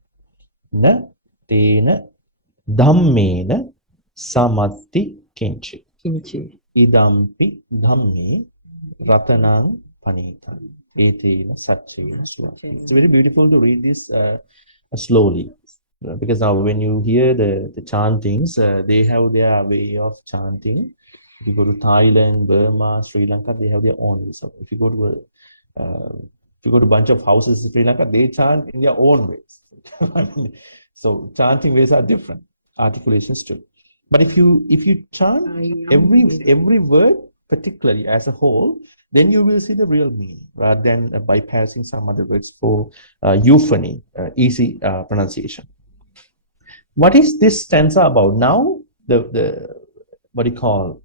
Na Tena Dhammena Samatti Kinchi Idampi Dhamme Ratanang Panita Etena Satchena Swati. It's very beautiful to read this slowly, because now when you hear the chantings, they have their way of chanting. If you go to Thailand, Burma, Sri Lanka, they have their own way. So if you go to a bunch of houses in Sri Lanka, they chant in their own ways. So chanting ways are different, articulations too. But if you chant every word particularly as a whole, then you will see the real meaning rather than bypassing some other words for euphony, easy pronunciation. What is this stanza about? Now the what you call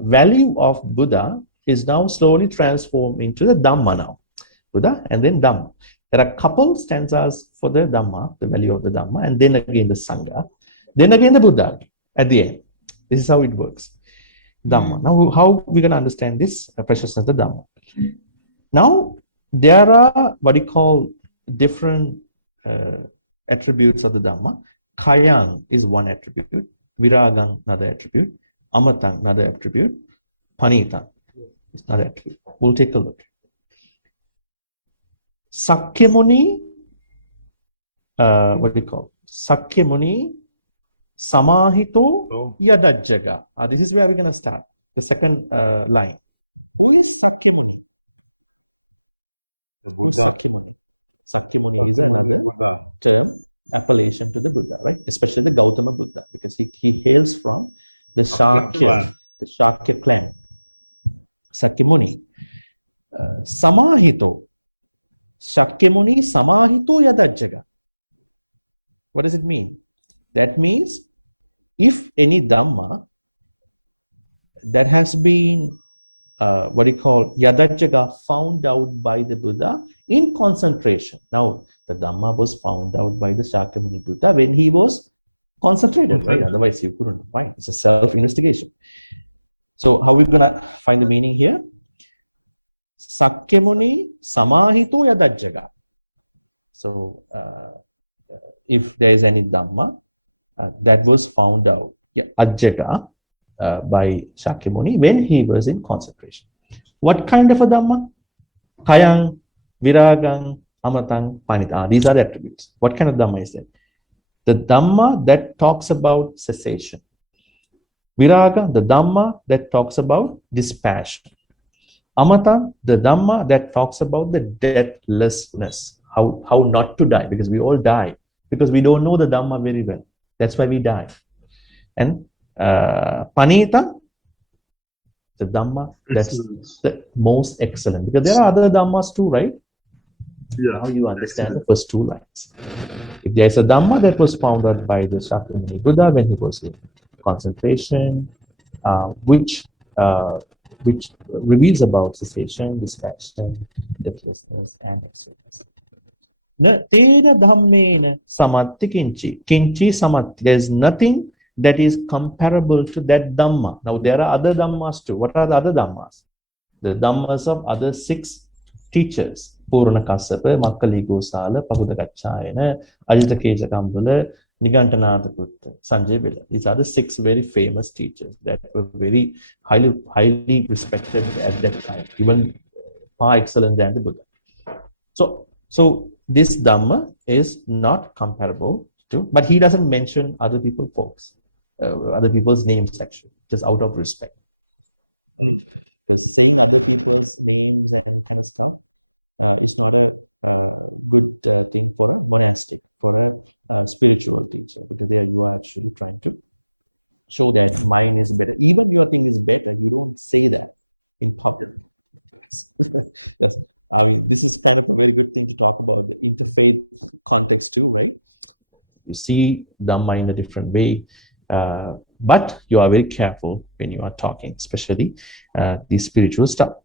value of Buddha is now slowly transformed into the Dhamma now. Buddha and then Dhamma. There are a couple stanzas for the Dhamma, the value of the Dhamma, and then again the Sangha, then again the Buddha at the end. This is how it works. Dhamma. Now, how we're going to understand this preciousness of the Dhamma? Now, there are what you call different attributes of the Dhamma. Kayang is one attribute, Viragang another attribute, Amatang another attribute, Panitang is another attribute. We'll take a look. Sakyamuni, what do you call? Sakyamuni Samahito Yadajjaga. This is where we're going to start. The second line. Who is Sakyamuni? The Who is Buddha. Sakyamuni? Sakyamuni is another term, appellation to the Buddha, right? Especially the Gautama Buddha, because he hails from the Shakya clan. Sakyamuni. Samahito. Sakyamuni Samahito Yadajjaga. What does it mean? That means if any Dhamma that has been what you call Yadajjaga, found out by the Buddha in concentration. Now, the Dhamma was found out by the Shakyamuni Buddha when he was concentrated, right? Otherwise, you couldn't find. It's a self-investigation. So, how are we going to find the meaning here? Sakyamuni Samahito Yadajjaga. So, if there is any Dhamma that was found out, Ajjaga, by Shakyamuni when he was in concentration. What kind of a Dhamma? Kayang, Viragang, Amatang, Panita. These are the attributes. What kind of Dhamma is that? The Dhamma that talks about cessation. Viraga, the Dhamma that talks about dispassion. Amata, the Dhamma that talks about the deathlessness. How not to die, because we all die. Because we don't know the Dhamma very well. That's why we die. And Panita, the Dhamma that's the most excellent, because there are other Dhammas too, right? Now you understand the first two lines. If there is a Dhamma that was found out by the Shakyamuni Buddha when he was in concentration, which reveals about cessation, dispassion, deathlessness, and excellence. Na tena dhammena samatti kinchi. Kinchi samatti. There is nothing that is comparable to that Dhamma. Now, there are other Dhammas too. What are the other Dhammas? The Dhammas of other 6 teachers. Purana Kassapa, Makkali Gosala, Pahudakachayana, Ajita Kejakambala, Nigantanatha Putta, Sanjay Bila. These are the 6 very famous teachers that were very highly respected at that time, even far excellent than the Buddha. So this Dhamma is not comparable to, but he doesn't mention other people's names actually, just out of respect. Because saying other people's names and kind of stuff is not a good thing for a monastic, for a spiritual teacher, because there you are actually trying to show that mine is better. Even your thing is better, you don't say that in public. Yes. I mean, this is kind of a very good thing to talk about the interfaith context too, right? You see Dhamma in a different way, but you are very careful when you are talking, especially the spiritual stuff.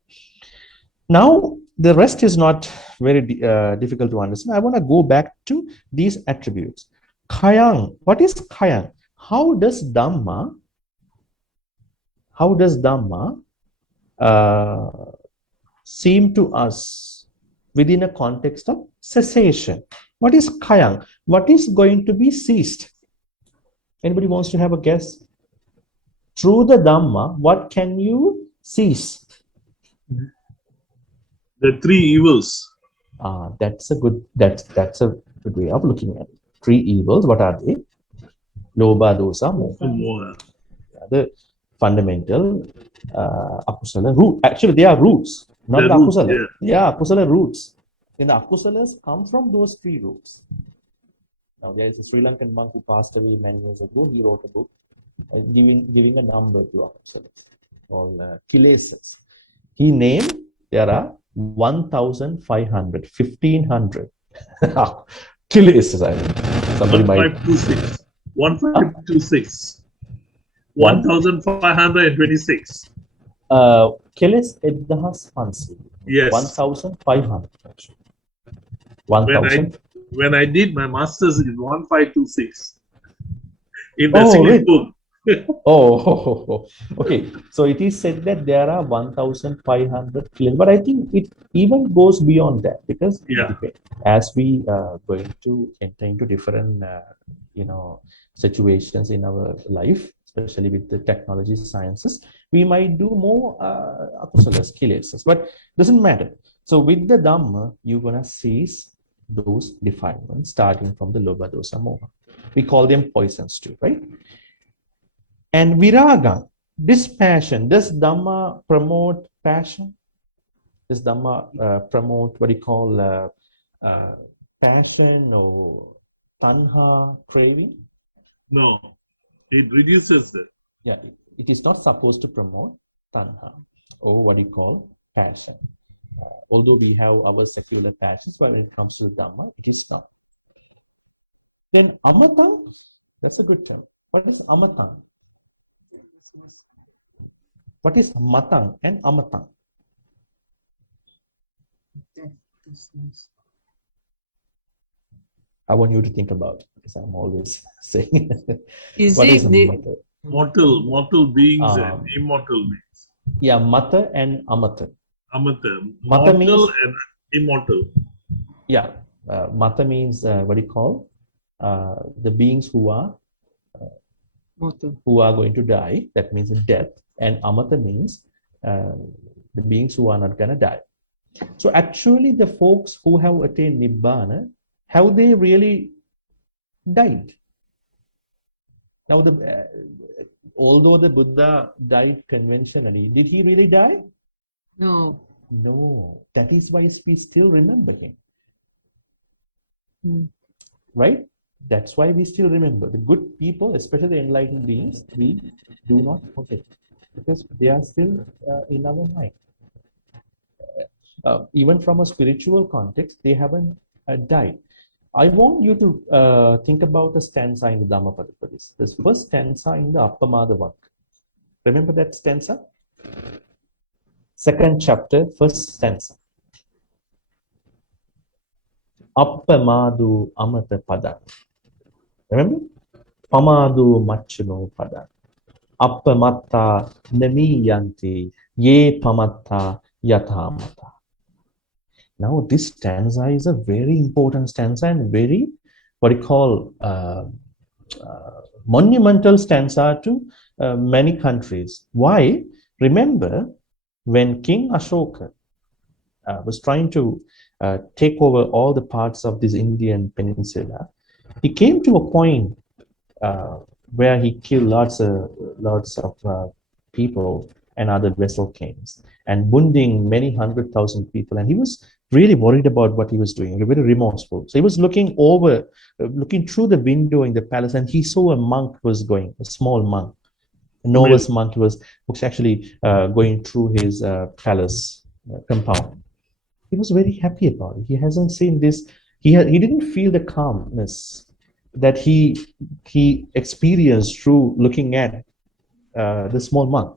Now, the rest is not very difficult to understand. I want to go back to these attributes. Kayang. What is Kayang? How does Dhamma seem to us within a context of cessation? What is Kayang? What is going to be ceased? Anybody wants to have a guess? Through the Dhamma, what can you cease? The 3 evils. That's a good way of looking at it. 3 evils, what are they? Lobha, dosa, moha. The fundamental akusala root. Actually, they are roots, not the akusala. Yeah, akusala roots. And the akusalas come from those 3 roots. Now, there is a Sri Lankan monk who passed away many years ago. He wrote a book giving a number to akusalas called kilesas. He named, there are 1,500, 1,500 kilesas. I mean, somebody 1526. 1526. 1,526. Kiles Eddahas Fancy. Yes. 1,500. 1,000. When I did my master's in 1526 in the single book, Oh, okay. So it is said that there are 1,500 kilometers, but I think it even goes beyond that because Yeah. as we going to enter into different, situations in our life, especially with the technology sciences, we might do more akusalas, kilesas, but doesn't matter. So with the Dhamma, you're gonna cease those defilements starting from the Lobha Dosa Moha. We call them poisons too, right? And viraga, this passion, does Dhamma promote passion? Does Dhamma promote what you call uh, passion or tanha, craving? No, it reduces it. Yeah, it is not supposed to promote tanha or what you call passion. Although we have our secular passions, but when it comes to the Dhamma, it is not. Then amatang, that's a good term. What is amatang? What is matang and amatang? I want you to think about it because I'm always saying Is what is it the mata? Mortal beings and immortal beings. Yeah, mata and amata. Amata, Mata mortal means and immortal. yeah. Mata means what do you call the beings who are motto? going to die. That means death. And amata means the beings who are not gonna die. So actually, the folks who have attained nibbana, have they really died? Now, although the Buddha died conventionally, did he really die? No. No. That is why we still remember him. Right? That's why we still remember. The good people, especially the enlightened beings, we do not forget because they are still in our mind. Even from a spiritual context, they haven't died. I want you to think about a stanza in the Dhammapada for this. This first stanza in the Appamada Vak. Remember that stanza? Second chapter, first stanza. Appamadu amata pada. Remember? Pamadu machuno pada. Appamatta namiyanti ye pamatta yatamata. Now, this stanza is a very important stanza and very, what you call, monumental stanza to many countries. Why? Remember, when King Ashoka was trying to take over all the parts of this Indian peninsula, he came to a point where he killed lots of people and other vessel kings and wounding many 100,000 people. And he was really worried about what he was doing, very remorseful. So he was looking through the window in the palace, and he saw a monk was going, a small monk, a novice monk was actually going through his palace compound. He was very happy about it. He hasn't seen this. He didn't feel the calmness that he experienced through looking at the small monk,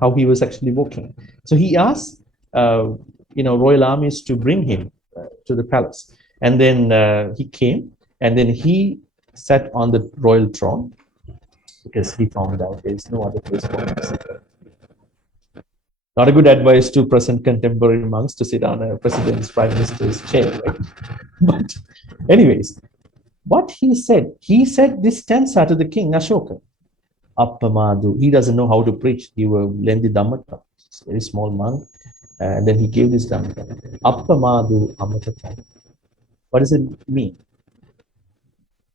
how he was actually walking. So he asked, royal armies to bring him to the palace, and then he came, and then he sat on the royal throne because he found out there is no other place for him to sit. Not a good advice to present contemporary monks to sit on a president's prime minister's chair, right? But anyways, what he said this stanza to the king Ashoka. Appamadu, he doesn't know how to preach. He will lend the Dhamma, very small monk, and then he gave this Dhamma. Appamadu amatata. What does it mean?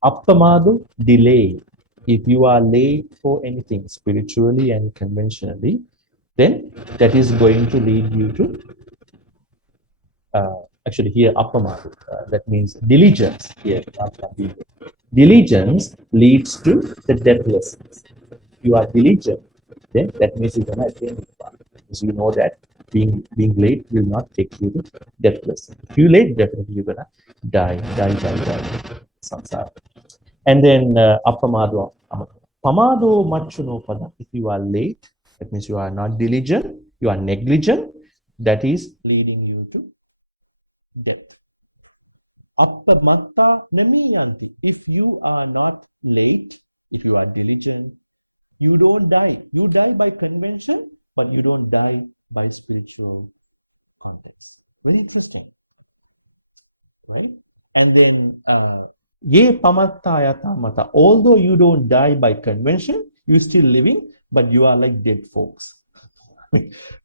Appamadu, delay. If you are late for anything spiritually and conventionally, then that is going to lead you to actually here appamadu, that means diligence here. Diligence leads to the deathlessness. You are diligent, then that means you're gonna attain the path. Because you know that being late will not take you to deathlessness. If you're late, definitely you're gonna die. Samsara. And then appamadu, pamado machuno pada. If you are late, that means you are not diligent, you are negligent, that is leading you to death. Appamatta namiyanti. If you are not late, if you are diligent, You don't die. You die by convention, but you don't die by spiritual context. Very interesting, right? And then, ye pamattaya tamata. Although you don't die by convention, you're still living, but you are like dead folks.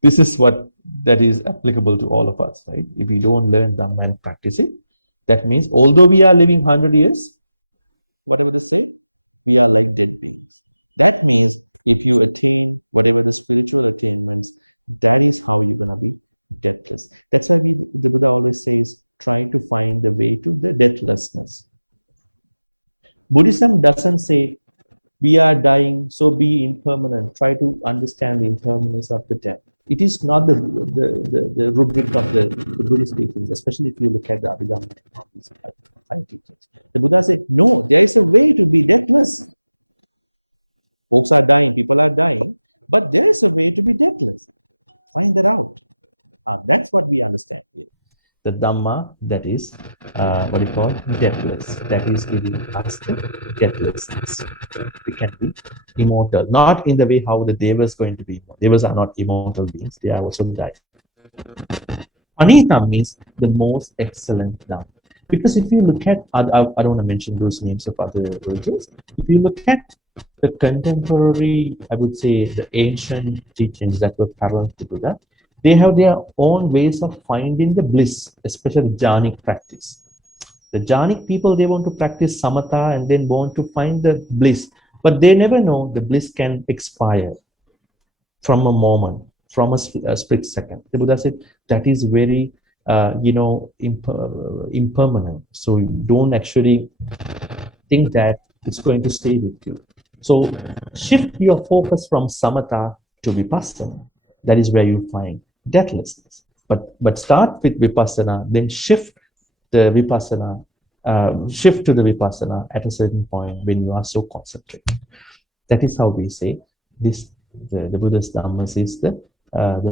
This is what that is applicable to all of us, right? If we don't learn Dhamma and practice it, that means although we are living 100 years, whatever they say, we are like dead beings. That means if you attain whatever the spiritual attainments, that is how you're going to be deathless. That's why the Buddha always says, try to find the way to the deathlessness. Buddhism doesn't say, we are dying, so be impermanent. Try to understand the impermanence of the death. It is not the rubric of the Buddhist teachings, especially if you look at the Abhidhamma and these five teachings. The Buddha said, no, there is a way to be deathless. Folks are dying, people are dying, but there is a way to be deathless. Find that out. That's what we understand here. The Dhamma that is, what you call, deathless. That is giving us the deathlessness. We can be immortal. Not in the way how the Devas are going to be immortal. Devas are not immortal beings. They are also die. Anita means the most excellent Dhamma. Because if you look at, I don't want to mention those names of other religions. If you look at the contemporary, I would say, the ancient teachings that were parallel to Buddha, they have their own ways of finding the bliss, especially the jhanic practice. The jhanic people, they want to practice samatha and then want to find the bliss, but they never know the bliss can expire from a moment, from a split second. The Buddha said that is very, impermanent. So you don't actually think that it's going to stay with you. So shift your focus from samatha to vipassana. That is where you find deathlessness. But start with vipassana, then shift the vipassana, shift to the vipassana at a certain point when you are so concentrated. That is how we say this. The Buddha's Dhammas is the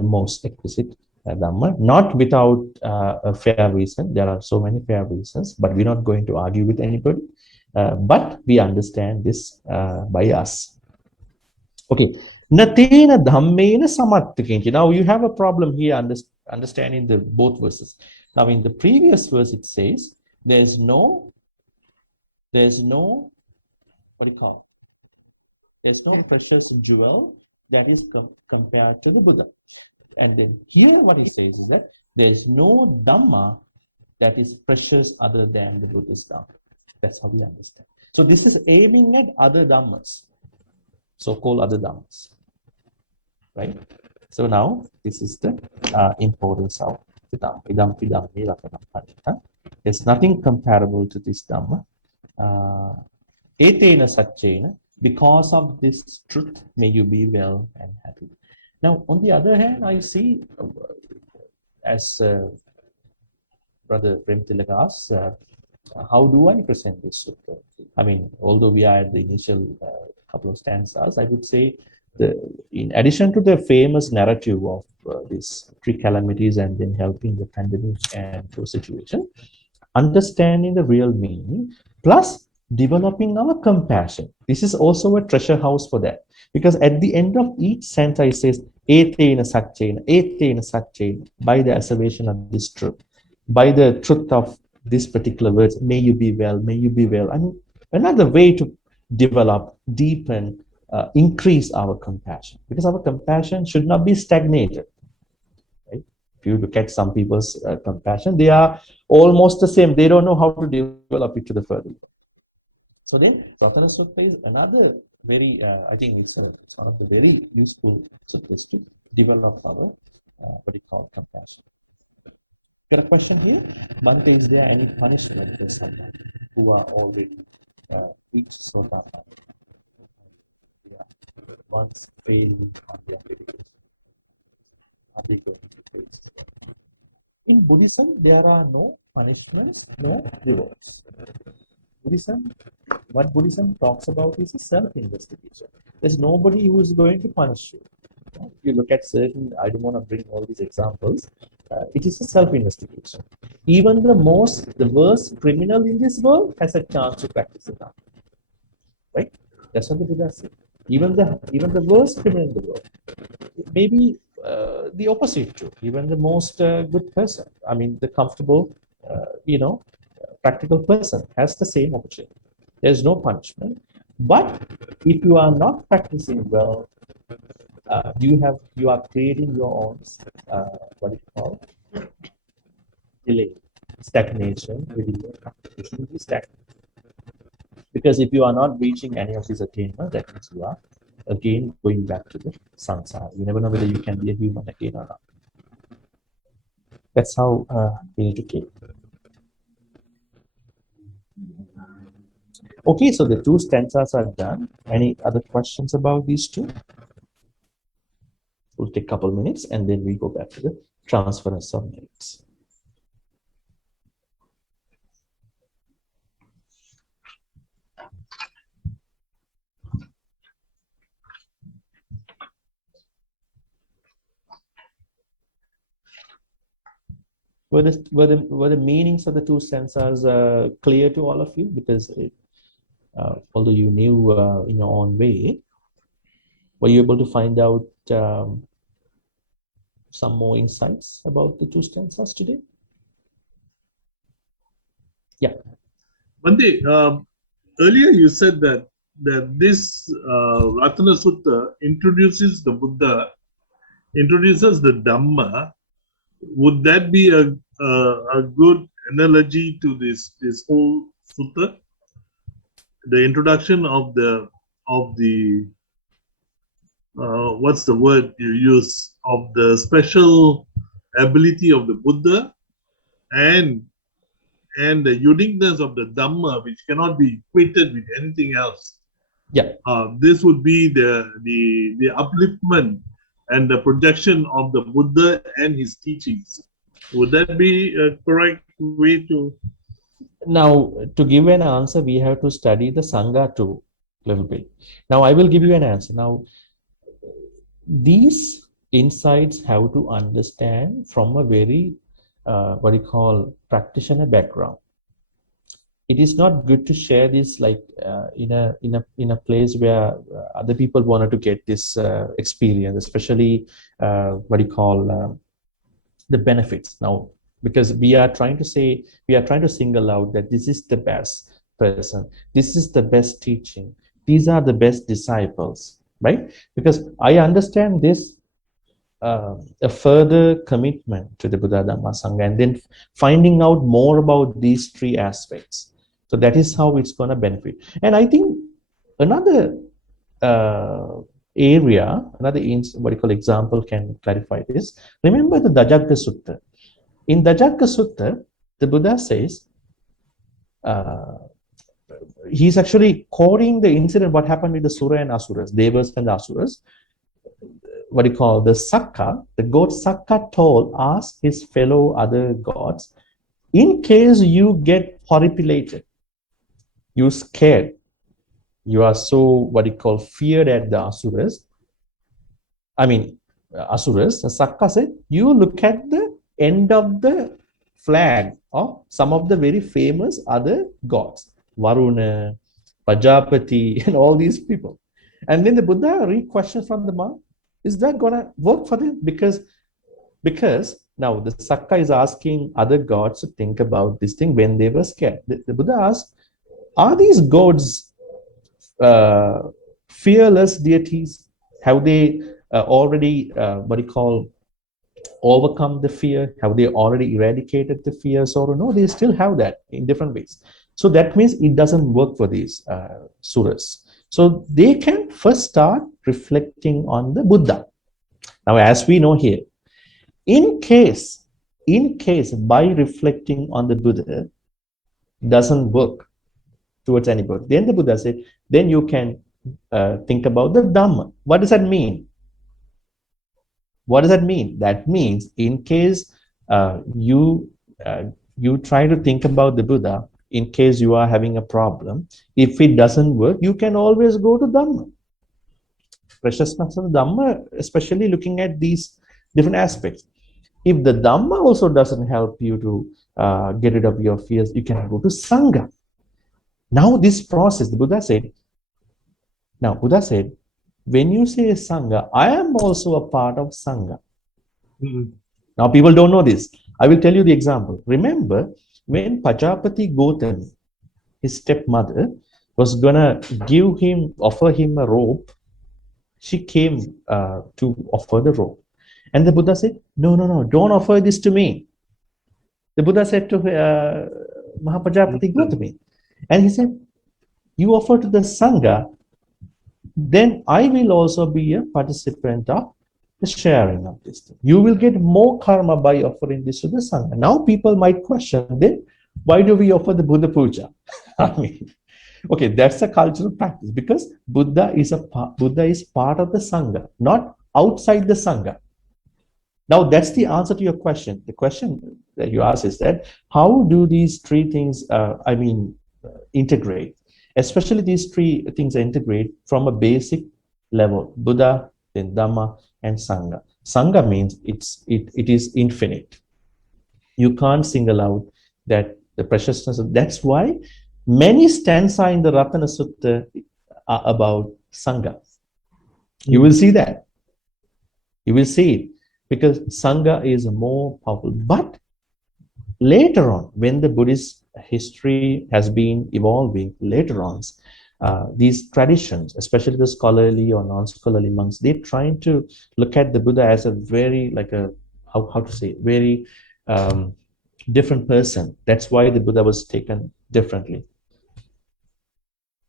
most exquisite Dhamma. Not without a fair reason. There are so many fair reasons, but we're not going to argue with anybody. But we understand this by us. Okay. Natena dhammena samattikinchi. Now you have a problem here understanding the both verses. Now in the previous verse it says there's no what do you call? There's no precious jewel that is compared to the Buddha. And then here what he says is that there's no Dhamma that is precious other than the Buddha's Dhamma. That's how we understand. So this is aiming at other Dhammas, so-called other Dhammas, right? So now this is the importance of the Dhamma. There's nothing comparable to this Dhamma. Etena Satchena, because of this truth, may you be well and happy. Now, on the other hand, I see, as Brother Premtilaka asks, how do I present this sutta? I mean, although we are at the initial couple of stanzas, I would say, in addition to the famous narrative of these three calamities and then helping the pandemic and the situation, understanding the real meaning, plus developing our compassion. This is also a treasure house for that. Because at the end of each stanza, it says, etena satchena, by the assertion of this truth, by the truth of this particular words, may you be well, may you be well. I mean, another way to develop, deepen, increase our compassion. Because our compassion should not be stagnated. Right? If you look at some people's compassion, they are almost the same. They don't know how to develop it to the further. So then, Ratana Sutta is another very, I think it's one of the very useful suttas to develop our, what you call, compassion. Got a question here? Bhante, is there any punishment for someone who are already reached Sotapana? Yeah, once failing on their meditation, are they going to face? In Buddhism, there are no punishments, no rewards. What Buddhism talks about is a self-investigation. There's nobody who is going to punish you. If you look at certain, I don't want to bring all these examples, it is a self-investigation. Even the worst criminal in this world has a chance to practice it. Right? That's what the Buddha said. even the worst criminal in the world. It may be the opposite too. Even the most good person, I mean, the comfortable, practical person has the same opportunity. There's no punishment. But if you are not practicing well, you are creating your own what do you call delay, stagnation within your practice. You should be stagnant. Because if you are not reaching any of these attainments, that means you are again going back to the samsara. You never know whether you can be a human again or not. That's how we need to keep. Okay, so the two stanzas are done. Any other questions about these two? We'll take a couple minutes and then we go back to the transference of merits. Were the meanings of the two stanzas clear to all of you? Because although you knew in your own way, were you able to find out some more insights about the two stanzas today? Yeah. Bhante, earlier you said that this Ratana Sutta introduces the Buddha, introduces the Dhamma. Would that be a good analogy to this whole sutta? The introduction of the what's the word you use, of the special ability of the Buddha and the uniqueness of the Dhamma, which cannot be equated with anything else. Yeah. This would be the upliftment and the projection of the Buddha and his teachings. Would that be a correct way to? Now, to give an answer, we have to study the Sangha too, a little bit. Now, I will give you an answer. Now, these insights have to understand from a very, practitioner background. It is not good to share this like in a place where other people wanted to get this experience, especially the benefits. Now, because we are trying to single out that this is the best person, this is the best teaching, these are the best disciples, right? Because I understand this a further commitment to the Buddha, Dhamma, Sangha, and then finding out more about these three aspects. So that is how it's going to benefit. And I think another area, example can clarify this. Remember the Tathagata Sutta. In Tathagata Sutta, the Buddha says, he's actually quoting the incident what happened with the Sura and Asuras, Devas and the Asuras. The Sakka, the god Sakka asked his fellow other gods, in case you get horripilated, you're scared, you are so feared at the Asuras. Asuras, Sakka said, you look at the end of the flag of some of the very famous other gods, Varuna, Pajapati, and all these people. And then the Buddha re-questions from the monk, is that gonna work for them? Because now the Sakka is asking other gods to think about this thing when they were scared. The Buddha asked, are these gods fearless deities? Have they already overcome the fear? Have they already eradicated the fears, or no? They still have that in different ways. So that means it doesn't work for these suras. So they can first start reflecting on the Buddha. Now, as we know here, in case by reflecting on the Buddha doesn't work towards anybody, then the Buddha said, then you can think about the Dhamma. What does that mean? What does that mean? That means in case you try to think about the Buddha, in case you are having a problem, if it doesn't work, you can always go to Dhamma. Preciousness of Dhamma, especially looking at these different aspects. If the Dhamma also doesn't help you to get rid of your fears, you can go to Sangha. Now this process, the Buddha said, when you say Sangha, I am also a part of Sangha. Mm. Now, people don't know this. I will tell you the example. Remember, when Pajapati Gautami, his stepmother, was gonna offer him a rope, she came to offer the rope. And the Buddha said, no, don't offer this to me. The Buddha said to Mahapajapati Gautami, and he said, you offer to the Sangha, then I will also be a participant of the sharing of this thing. You will get more karma by offering this to the Sangha. Now people might question, then why do we offer the Buddha Puja? I mean, okay, that's a cultural practice because Buddha is part of the Sangha, not outside the Sangha. Now that's the answer to your question. The question that you ask is that how do these three things, integrate? Especially these three things integrate from a basic level: Buddha, then Dharma, and Sangha. Sangha means it is infinite. You can't single out that the preciousness of. That's why many stanzas in the Ratana Sutta are about Sangha. You will see that. You will see it because Sangha is more powerful. But later on, when the Buddhist history has been evolving, later on, these traditions, especially the scholarly or non-scholarly monks, they're trying to look at the Buddha as a very, very different person. That's why the Buddha was taken differently.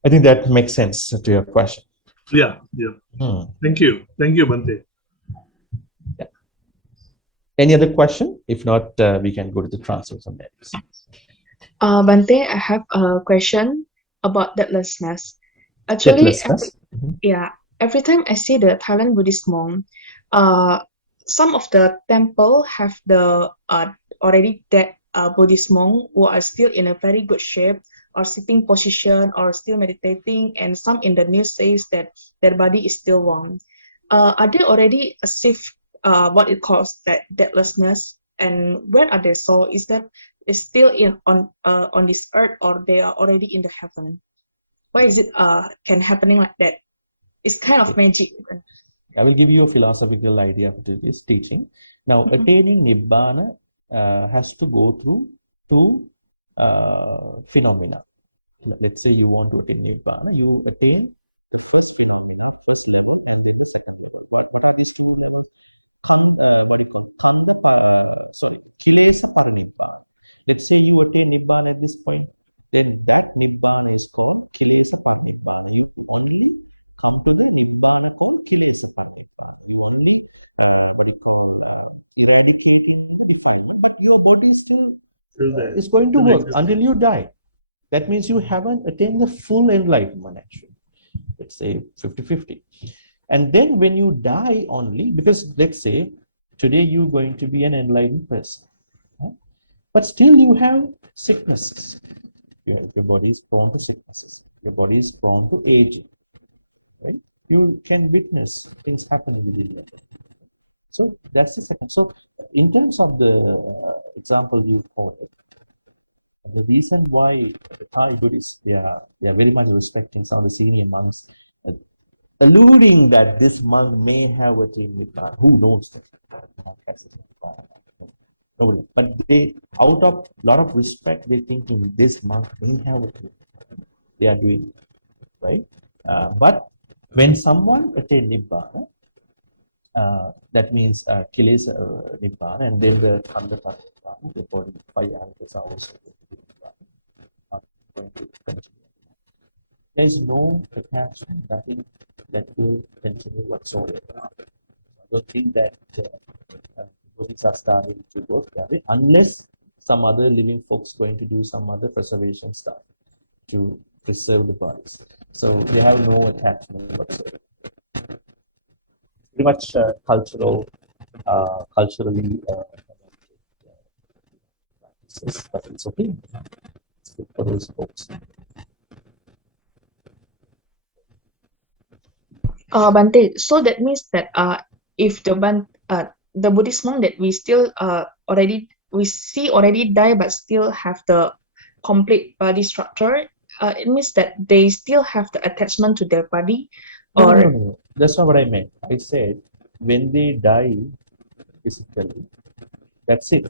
I think that makes sense to your question. Yeah. Thank you, Bhante. Yeah. Any other question? If not, we can go to the transcripts on that. Bhante, I have a question about deathlessness. Actually, every time I see the Thailand Buddhist monk, some of the temple have the already dead Buddhist monk who are still in a very good shape or sitting position or still meditating, and some in the news says that their body is still warm. Are they already achieved what it calls that deathlessness, and where are their soul? Is that is still on this earth, or they are already in the heaven? Why is it can happening like that? It's kind of magic. I will give you a philosophical idea of this teaching. Now, attaining Nibbana has to go through two phenomena. Let's say you want to attain Nibbana, you attain the first phenomena, first level, and then the second level. What are these two levels? What do you call? Kilesa Paranibbana. Let's say you attain Nibbana at this point, then that Nibbana is called Kilesa Paranibbana. You only come to the Nibbana called Kilesa Paranibbana. You only, eradicating the defilement, but your body still is going to work until you die. That means you haven't attained the full enlightenment actually. Let's say 50-50. And then when you die only, because let's say today you're going to be an enlightened person, right? But still you have sicknesses. Your body is prone to sicknesses. Your body is prone to aging, right? You can witness things happening within your body. So that's the second. So in terms of the example you quoted, the reason why the Thai Buddhists, they are very much respecting some of the senior monks, alluding that this monk may have attained Nibbana. Who knows that monk has attained Nibbana? Nobody. But they, out of a lot of respect, they thinking this monk may have attained. They are doing it, right? But when someone attains Nibbana, that means Kilesa Nibbana, and then the Khandapa Nibbana, the body 5 anchors are also going to continue. There is no attachment, nothing that will continue whatsoever. I don't think that bodies are starting to work that way, unless some other living folks going to do some other preservation stuff to preserve the bodies. So they have no attachment whatsoever. Pretty much culturally practices, but it's okay. It's good for those folks. Bhante, so that means that if the Buddhist monk that we still we see already die but still have the complete body structure, it means that they still have the attachment to their body, No, Or no, no, no. That's not what I meant. I said when they die physically, that's it.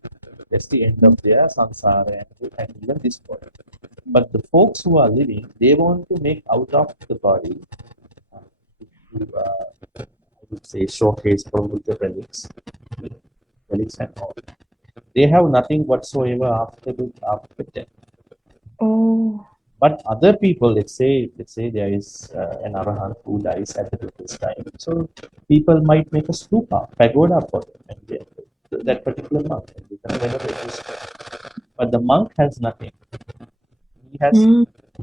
That's the end of their samsara and even this body. But the folks who are living, they want to make out of the body, I would say, showcase probably the relics and all. They have nothing whatsoever after death. oh, But other people, let's say there is an arahant who dies at this time. So people might make a stupa, pagoda for them, and that particular monk. And they can venerate this. But the monk has nothing.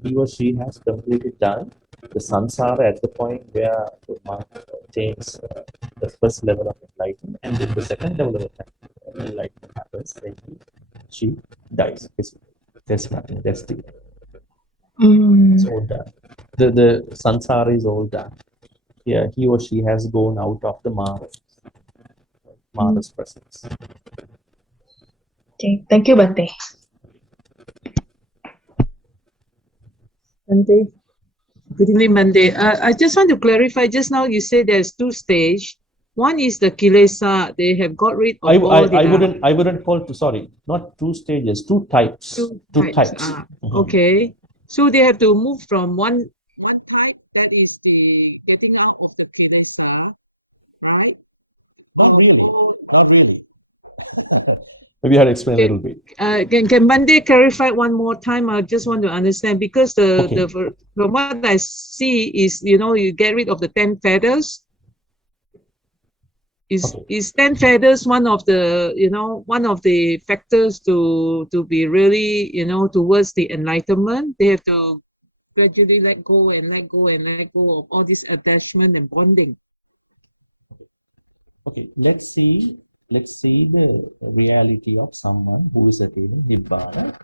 He or she has completely done the samsara at the point where the monk attains the first level of enlightenment, and then the second level of enlightenment happens when she dies. There's nothing. That's the it's all done. The samsara is all done. Yeah, he or she has gone out of the Mara's presence. okay. Thank you, Bhante. Bhante. Good evening, Bhante. I just want to clarify. Just now you said there's two stages. One is the kilesa. They have got rid of all the. I wouldn't call to, sorry, not two stages, two types. Two types. Okay. So they have to move from one type, that is the getting out of the kilesa, right? Not really. Not really. Maybe I'll explain a little bit. Can Bhante clarify one more time? I just want to understand, because from what I see is, you get rid of the 10 feathers. Is 10 feathers one of the factors to be really, towards the enlightenment? They have to gradually let go and let go and let go of all this attachment and bonding. Okay, let's see the reality of someone who is attaining Nibbana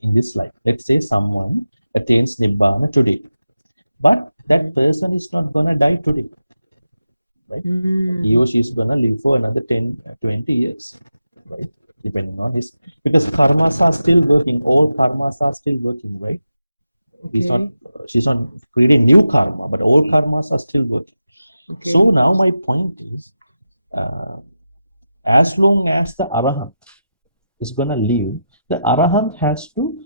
in this life. Let's say someone attains Nibbana today, but that person is not gonna die today. Right? He or she is going to live for another 10, 20 years, right? Depending on his, because karmas are still working, all karmas are still working, right? Okay. She's not creating new karma, but all karmas are still working. Okay. So now my point is, as long as the arahant is going to live, the arahant has to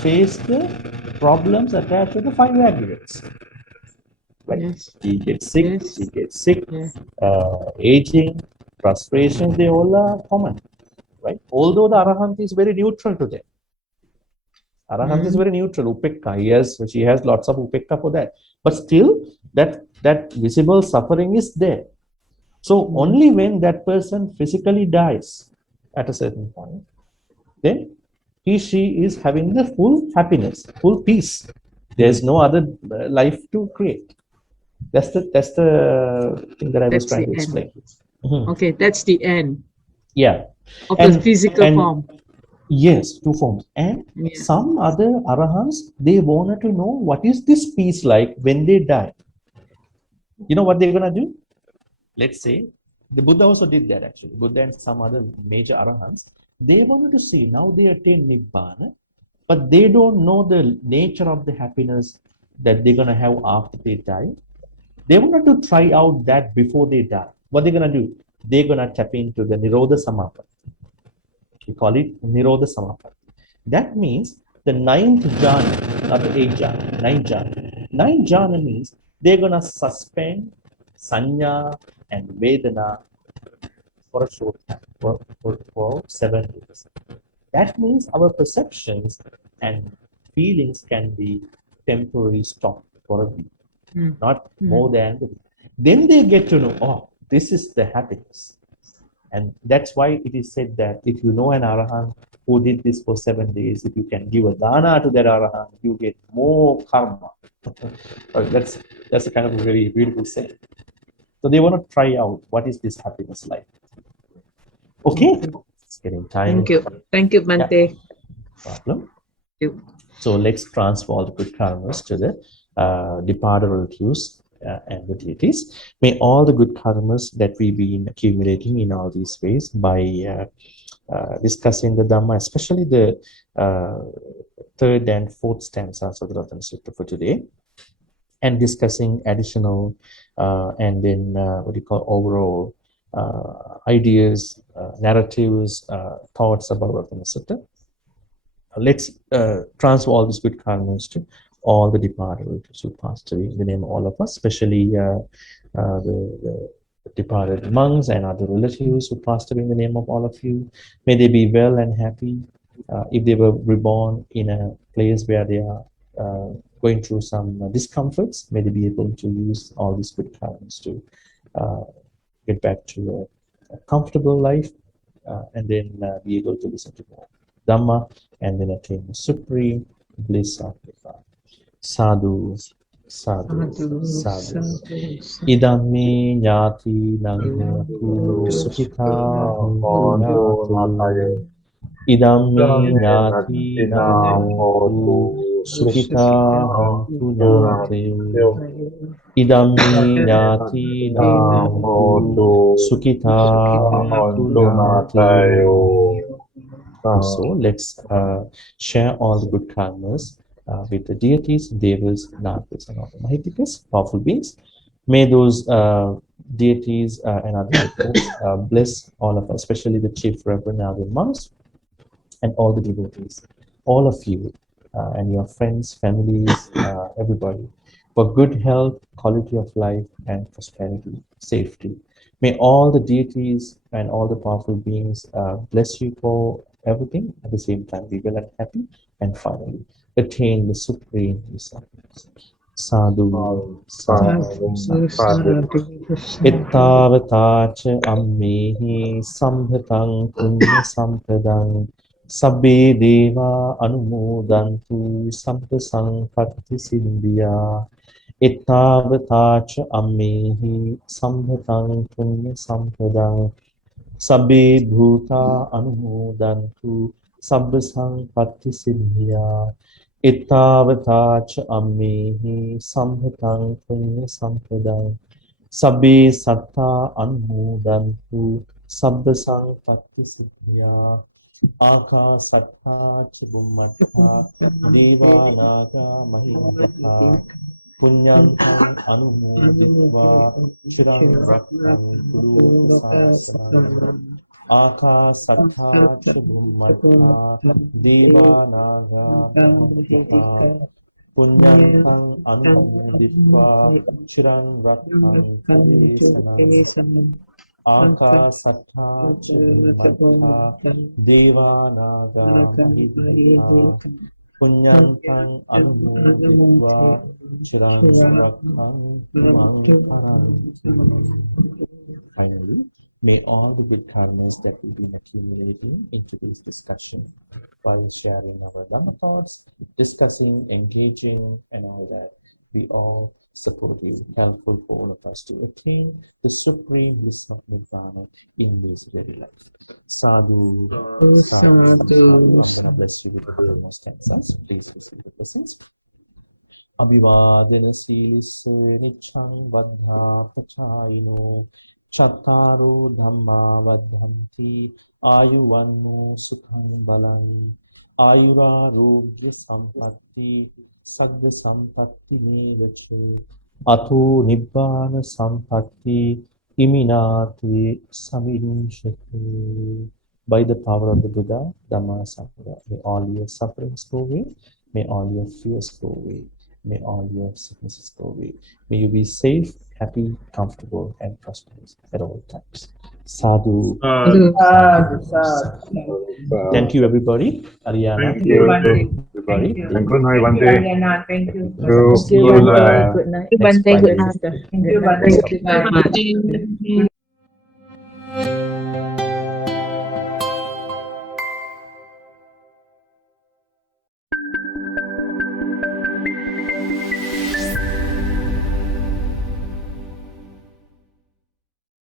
face the problems attached to the 5 aggregates. Right? Yes. He gets sick, yes. Aging, frustration, they all are common, right? Although the arahant is very neutral to them. Arahant is very neutral, upekka, yes, she has lots of upekka for that. But still, that visible suffering is there. So only when that person physically dies at a certain point, then she is having the full happiness, full peace. There's no other life to create. That's the thing that I was trying to explain. Okay, that's the end. Yeah. Of the physical form. Yes, 2 forms. And some other arahants, they wanted to know what is this peace like when they die. You know what they're gonna do? Let's say the Buddha also did that actually. Buddha and some other major arahants, they wanted to see, now they attain Nibbana, but they don't know the nature of the happiness that they're gonna have after they die. They wanted to try out that before they die. What they're going to do? They're going to tap into the Nirodha Samapatti. We call it Nirodha Samapatti. That means the 9th jhana, not the 8th jhana, 9th jhana. 9th jhana means they're going to suspend sanya and vedana for a short time, for 7 days. That means our perceptions and feelings can be temporarily stopped for a week. Not more than then they get to know, oh, this is the happiness. And that's why it is said that if you know an arahant who did this for 7 days, if you can give a dana to that arahant, you get more karma. That's a kind of a very beautiful saying. So they want to try out what is this happiness like. Okay, it's getting time. Thank you, Bhante. Yeah. Problem. So let's transfer all the good karmas to the departed relatives and the deities. May all the good karmas that we've been accumulating in all these ways by discussing the Dhamma, especially the 3rd and 4th stanzas of the Ratana Sutta for today, and discussing additional and then what do you call overall ideas, narratives, thoughts about Ratana Sutta. Let's transfer all these good karmas to all the departed relatives who passed away in the name of all of us, especially the departed monks and other relatives who passed away in the name of all of you. May they be well and happy. If they were reborn in a place where they are going through some discomforts, may they be able to use all these good karmas to get back to a comfortable life and then be able to listen to more Dharma and then attain the supreme bliss of Nirvana. Sadhu, sadhu, sadhu. Idami nyati nanghotu sukhita huntu. Idami nyati nanghotu sukhita huntu nyate. Idami nyati nanghotu sukhita huntu nyate. So let's share all the good karmas with the deities, devas, nagas, and all the mahitikas, powerful beings. May those deities and other devas bless all of us, especially the chief reverend and monks, and all the devotees, all of you and your friends, families, everybody, for good health, quality of life, and prosperity, safety. May all the deities and all the powerful beings bless you for everything, at the same time be well and happy, and finally attain the supreme bliss. Sadhu, sadhu, sadhu. Ittavatacha ammehi sambhatang punya sampradang sabbe deva anumodantu sampasampatti sindhya. Ittavatacha ammehi sambhatang punya sampradang sabbe bhuta anumodantu sabbasampatti siddhya. Ittavatacha ammehi sambhatang punya sampradang sabbe satta anumodantu sabbasampatti siddhya. Akasattha cha bummattha deva naga mahindika punyantang anumoditva chirang rakhantu lokasasanam. Akasattha cha bummattha deva naga mahindika punyantang anumoditva chirang rakhantu lokasasanam. Akasattha cha bummattha deva naga mahindika punyantang anumoditva chirang rakhantu mang paranti. Finally, may all the good karmas that we've been accumulating in today's discussion while sharing our Dhamma thoughts, discussing, engaging, and all that, be all supportive, helpful for all of us to attain the supreme bliss of Nirvana in this very life. Sadhu, sadhu, sadhu. I'm going to bless you with a couple more stanzas. Please receive the blessings. Abhivadana silis nichang vadha pachayino chattaro dhamma vadhanti ayuvannu sukhang balang ayura rogya sampatti sagga sampatti mevache ato nibbana sampatti iminati saminshate. By the power of the Buddha, Dhamma, Sangha, may all your sufferings go away, may all your fears go away, may all your sicknesses go away. May you be safe, happy, comfortable, and prosperous at all times. Sadhu. Thank you, everybody. Ariana. Thank you, Thank you. and good night, Bhante. Ariana, thank you. Thank you, Good Bhante. night. Good night. Bhante, good night. Sister. Thank you, Good night. Bhante. Bye.